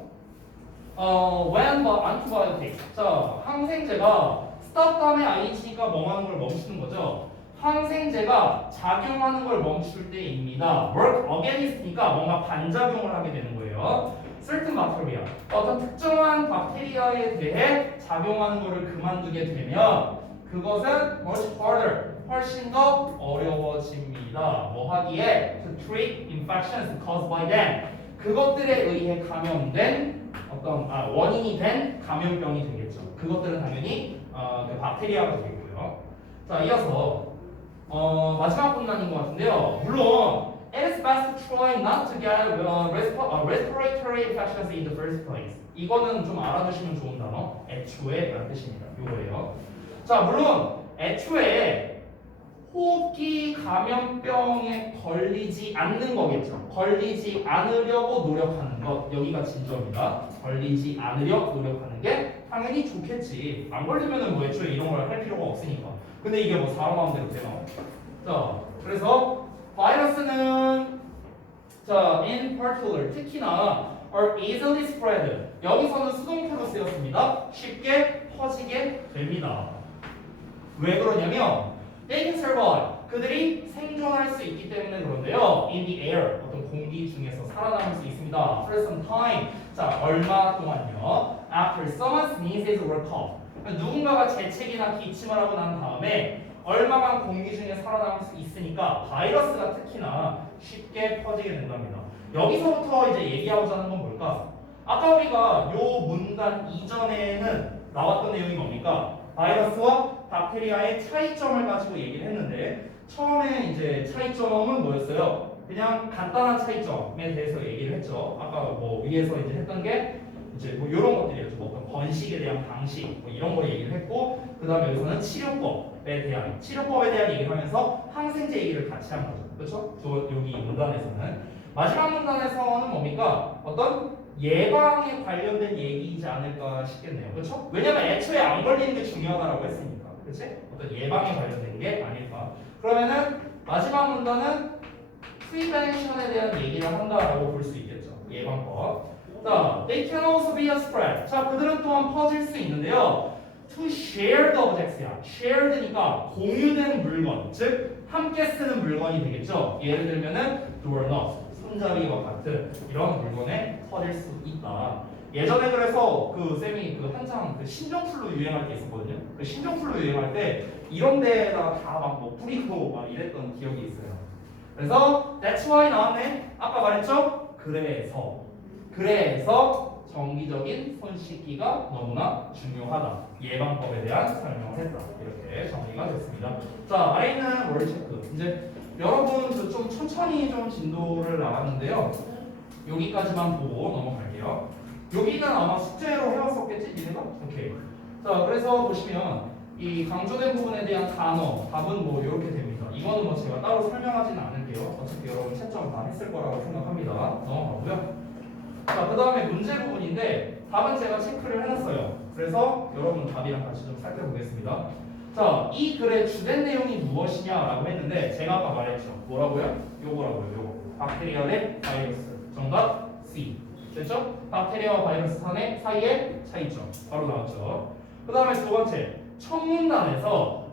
when the antibiotics 자 항생제가 stop 다음에 IH가 멍하는 걸 멈추는 거죠. 항생제가 작용하는 걸 멈출 때입니다. work against니까 뭔가 반작용을 하게 되는 거예요. certain bacteria 어떤 특정한 박테리아에 대해 작용하는 것을 그만두게 되면 그것은 much harder 훨씬 더 어려워집니다. 뭐 하기에 to treat infections caused by them 그것들에 의해 감염된 어떤 원인이 된 감염병이 되겠죠. 그것들은 당연히 그 박테리아가 되겠고요. 자, 이어서 마지막 분란인 것 같은데요. 물론 it is best to try not to get respiratory infections in the first place. 이거는 좀 알아두시면 좋은 단어. 애초에라는 뜻입니다. 이거예요. 자, 물론 애초에 호흡기 감염병에 걸리지 않는 거겠죠. 걸리지 않으려고 노력하는 것. 여기가 진점입니다. 걸리지 않으려 노력하는 게 당연히 좋겠지. 안 걸리면은 뭐 애초에 이런 걸 할 필요가 없으니까. 근데 이게 뭐 사람 마음대로 되나? 자, 그래서 바이러스는 자, in particular 특히나 are easily spread. 여기서는 수동태로 쓰였습니다. 쉽게 퍼지게 됩니다. 왜 그러냐면 they can survive. 그들이 생존할 수 있기 때문에 그런데요. in the air. 어떤 공기 중에서 살아남을 수 있습니다. for some time. 자, 얼마 동안요. after someone sneezes or cough. 누군가가 재채기나 기침을 하고 난 다음에 얼마간 공기 중에 살아남을 수 있으니까 바이러스가 특히나 쉽게 퍼지게 된답니다. 여기서부터 이제 얘기하고자 하는 건 뭘까? 아까 우리가 요 문단 이전에는 나왔던 내용이 뭡니까? 바이러스와 박테리아의 차이점을 가지고 얘기를 했는데 처음에 이제 차이점은 뭐였어요? 그냥 간단한 차이점에 대해서 얘기를 했죠. 아까 뭐 위에서 이제 했던 게 이제 뭐 이런 것들이었죠. 뭐 어떤 번식에 대한 방식 뭐 이런 걸 얘기를 했고 그 다음에 여기서는 치료법에 대한 얘기를 하면서 항생제 얘기를 같이 한 거죠. 그렇죠? 여기 문단에서는 마지막 문단에서는 뭡니까? 어떤 예방에 관련된 얘기이지 않을까 싶겠네요. 그렇죠? 왜냐면 애초에 안 걸리는 게 중요하다고 했으니까. 그렇지? 어떤 예방에 관련된 게 아닐까. 그러면은 마지막 문단은 프리벤션에 대한 얘기를 한다라고 볼 수 있겠죠. 예방법. 자, they can also be a spread. 자, 그들은 또한 퍼질 수 있는데요. To share the objects야. shared니까 공유된 물건, 즉 함께 쓰는 물건이 되겠죠. 예를 들면은 doorknob, 손잡이와 같은 이런 물건에 퍼질 수 있다. 예전에 그래서 그 쌤이 그 한창 그 신종플루 유행할 때 있었거든요. 그 신종플루 유행할 때 이런 데다가 다 막 뭐 뿌리고 막 이랬던 기억이 있어요. 그래서 that's why 나왔네. 아까 말했죠? 그래서 정기적인 손 씻기가 너무나 중요하다. 예방법에 대한 설명을 했다. 이렇게 정리가 됐습니다. 자, 아래 있는 월 체크. 이제 여러분 그 좀 천천히 좀 진도를 나갔는데요. 여기까지만 보고 넘어갈게요. 여기는 아마 숙제로 해왔었겠지, 니네가? 오케이. 자, 그래서 보시면 이 강조된 부분에 대한 단어, 답은 뭐 이렇게 됩니다. 이거는 뭐 제가 따로 설명하지는 않을게요. 어차피 여러분 채점 다 했을 거라고 생각합니다. 넘어가고요. 자, 그 다음에 문제 부분인데 답은 제가 체크를 해놨어요. 그래서 여러분 답이랑 같이 좀 살펴보겠습니다. 자, 이 글의 주된 내용이 무엇이냐라고 했는데 제가 아까 말했죠. 뭐라고요? 요거라고요. 요거. 박테리아 대 바이러스. 정답 C. 됐죠? 박테리아와 바이러스 사이의 차이점. 바로 나왔죠. 그 다음에 두 번째. 첫 문단에서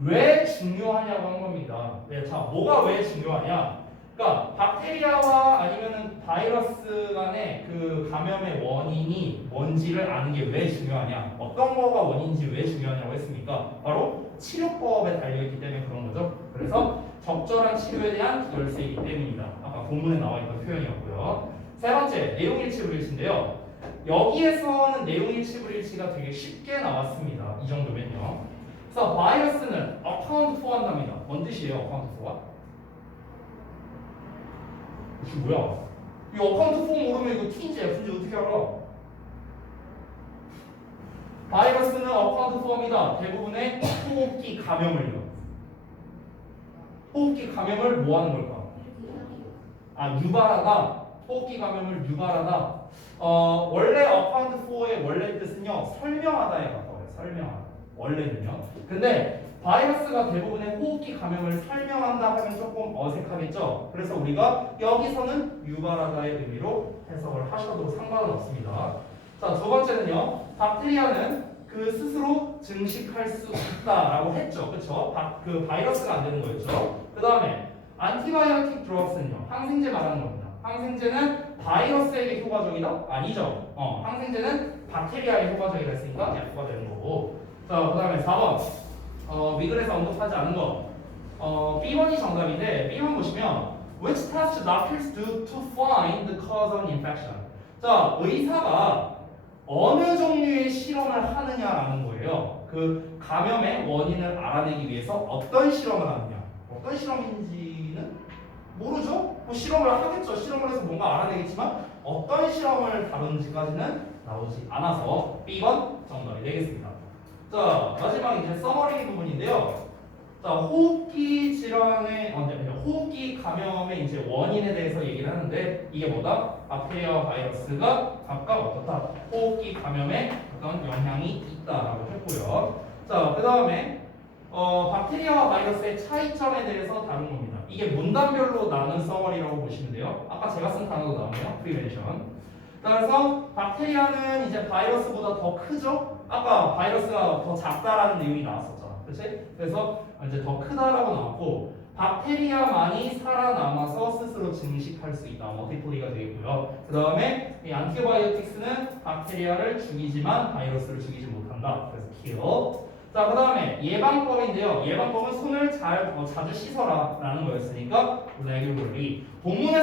왜 중요하냐고 한 겁니다. 네, 자, 뭐가 왜 중요하냐? 그러니까 박테리아와 아니면은 바이러스 간의 그 감염의 원인이 뭔지를 아는 게 왜 중요하냐? 어떤 거가 원인인지 왜 중요하냐고 했습니까? 바로 치료법에 달려있기 때문에 그런 거죠. 그래서 적절한 치료에 대한 열쇠이기 때문입니다. 아까 본문에 나와 있던 표현이었고요. 세 번째, 내용일치불일치인데요. 여기에서는 내용일치불일치가 되게 쉽게 나왔습니다. 이 정도면요. 그래서 바이러스는 account for 한답니다. 뭔 뜻이에요? account for가? 이게 뭐야? 이 account for 모르면 이거 T인지 F인지 어떻게 알아? 바이러스는 account for입니다. 대부분의 호흡기 감염을요. 호흡기 감염을 뭐 하는 걸까? 아, 유발하다. 호흡기 감염을 유발하다. 원래 account for의 원래 뜻은요, 설명하다에 가까워요. 설명하다. 원래는요. 근데 바이러스가 대부분의 호흡기 감염을 설명한다 하면 조금 어색하겠죠. 그래서 우리가 여기서는 유발하다의 의미로 해석을 하셔도 상관은 없습니다. 자, 두 번째는요. 박테리아는 그 스스로 증식할 수 있다라고 했죠. 그렇죠? 그 바이러스가 안 되는 거였죠. 그 다음에 안티바이오틱 드럭스는요. 항생제 말하는 겁니다. 항생제는 바이러스에게 효과적이다? 아니죠. 항생제는 박테리아에 효과적이라 했으니까 F가 되는 거고. 자, 그 다음에 4번. 미글에서 언급하지 않은 거. B번이 정답인데 B번 보시면 Which test doctors do to find the cause of infection? 자, 의사가 어느 종류의 실험을 하느냐라는 거예요. 그 감염의 원인을 알아내기 위해서 어떤 실험을 하느냐. 어떤 실험인지는 모르죠? 뭐 실험을 하겠죠. 실험을 해서 뭔가 알아내겠지만 어떤 실험을 다루는지까지는 나오지 않아서 B번 정답이 되겠습니다. 자, 마지막 이제 서머리 부분인데요. 자, 호흡기 질환의 호흡기 감염의 이제 원인에 대해서 얘기를 하는데 이게 뭐다? 박테리아와 바이러스가 각각 어떻다? 호흡기 감염에 어떤 영향이 있다라고 했고요. 자, 그 다음에 박테리아와 바이러스의 차이점에 대해서 다룬 겁니다. 이게 문단별로 나눈 서머리라고 보시면 돼요. 아까 제가 쓴 단어도 나오네요. 프리벤션. 그래서 박테리아는 이제 바이러스보다 더 크죠? 아까 바이러스가 더 작다라는 내용이 나왔었잖아. 그렇지? 그래서 이제 더 크다라고 나왔고 박테리아만이 살아남아서 스스로 증식할 수 있다. 멀티플리가 되겠고요. 그 다음에 이 안티바이오틱스는 박테리아를 죽이지만 바이러스를 죽이지 못한다. 그래서 kill. 자, 그 다음에 예방법인데요. 예방법은 손을 자주 씻어라 라는 거였으니까 regularly. 본문에서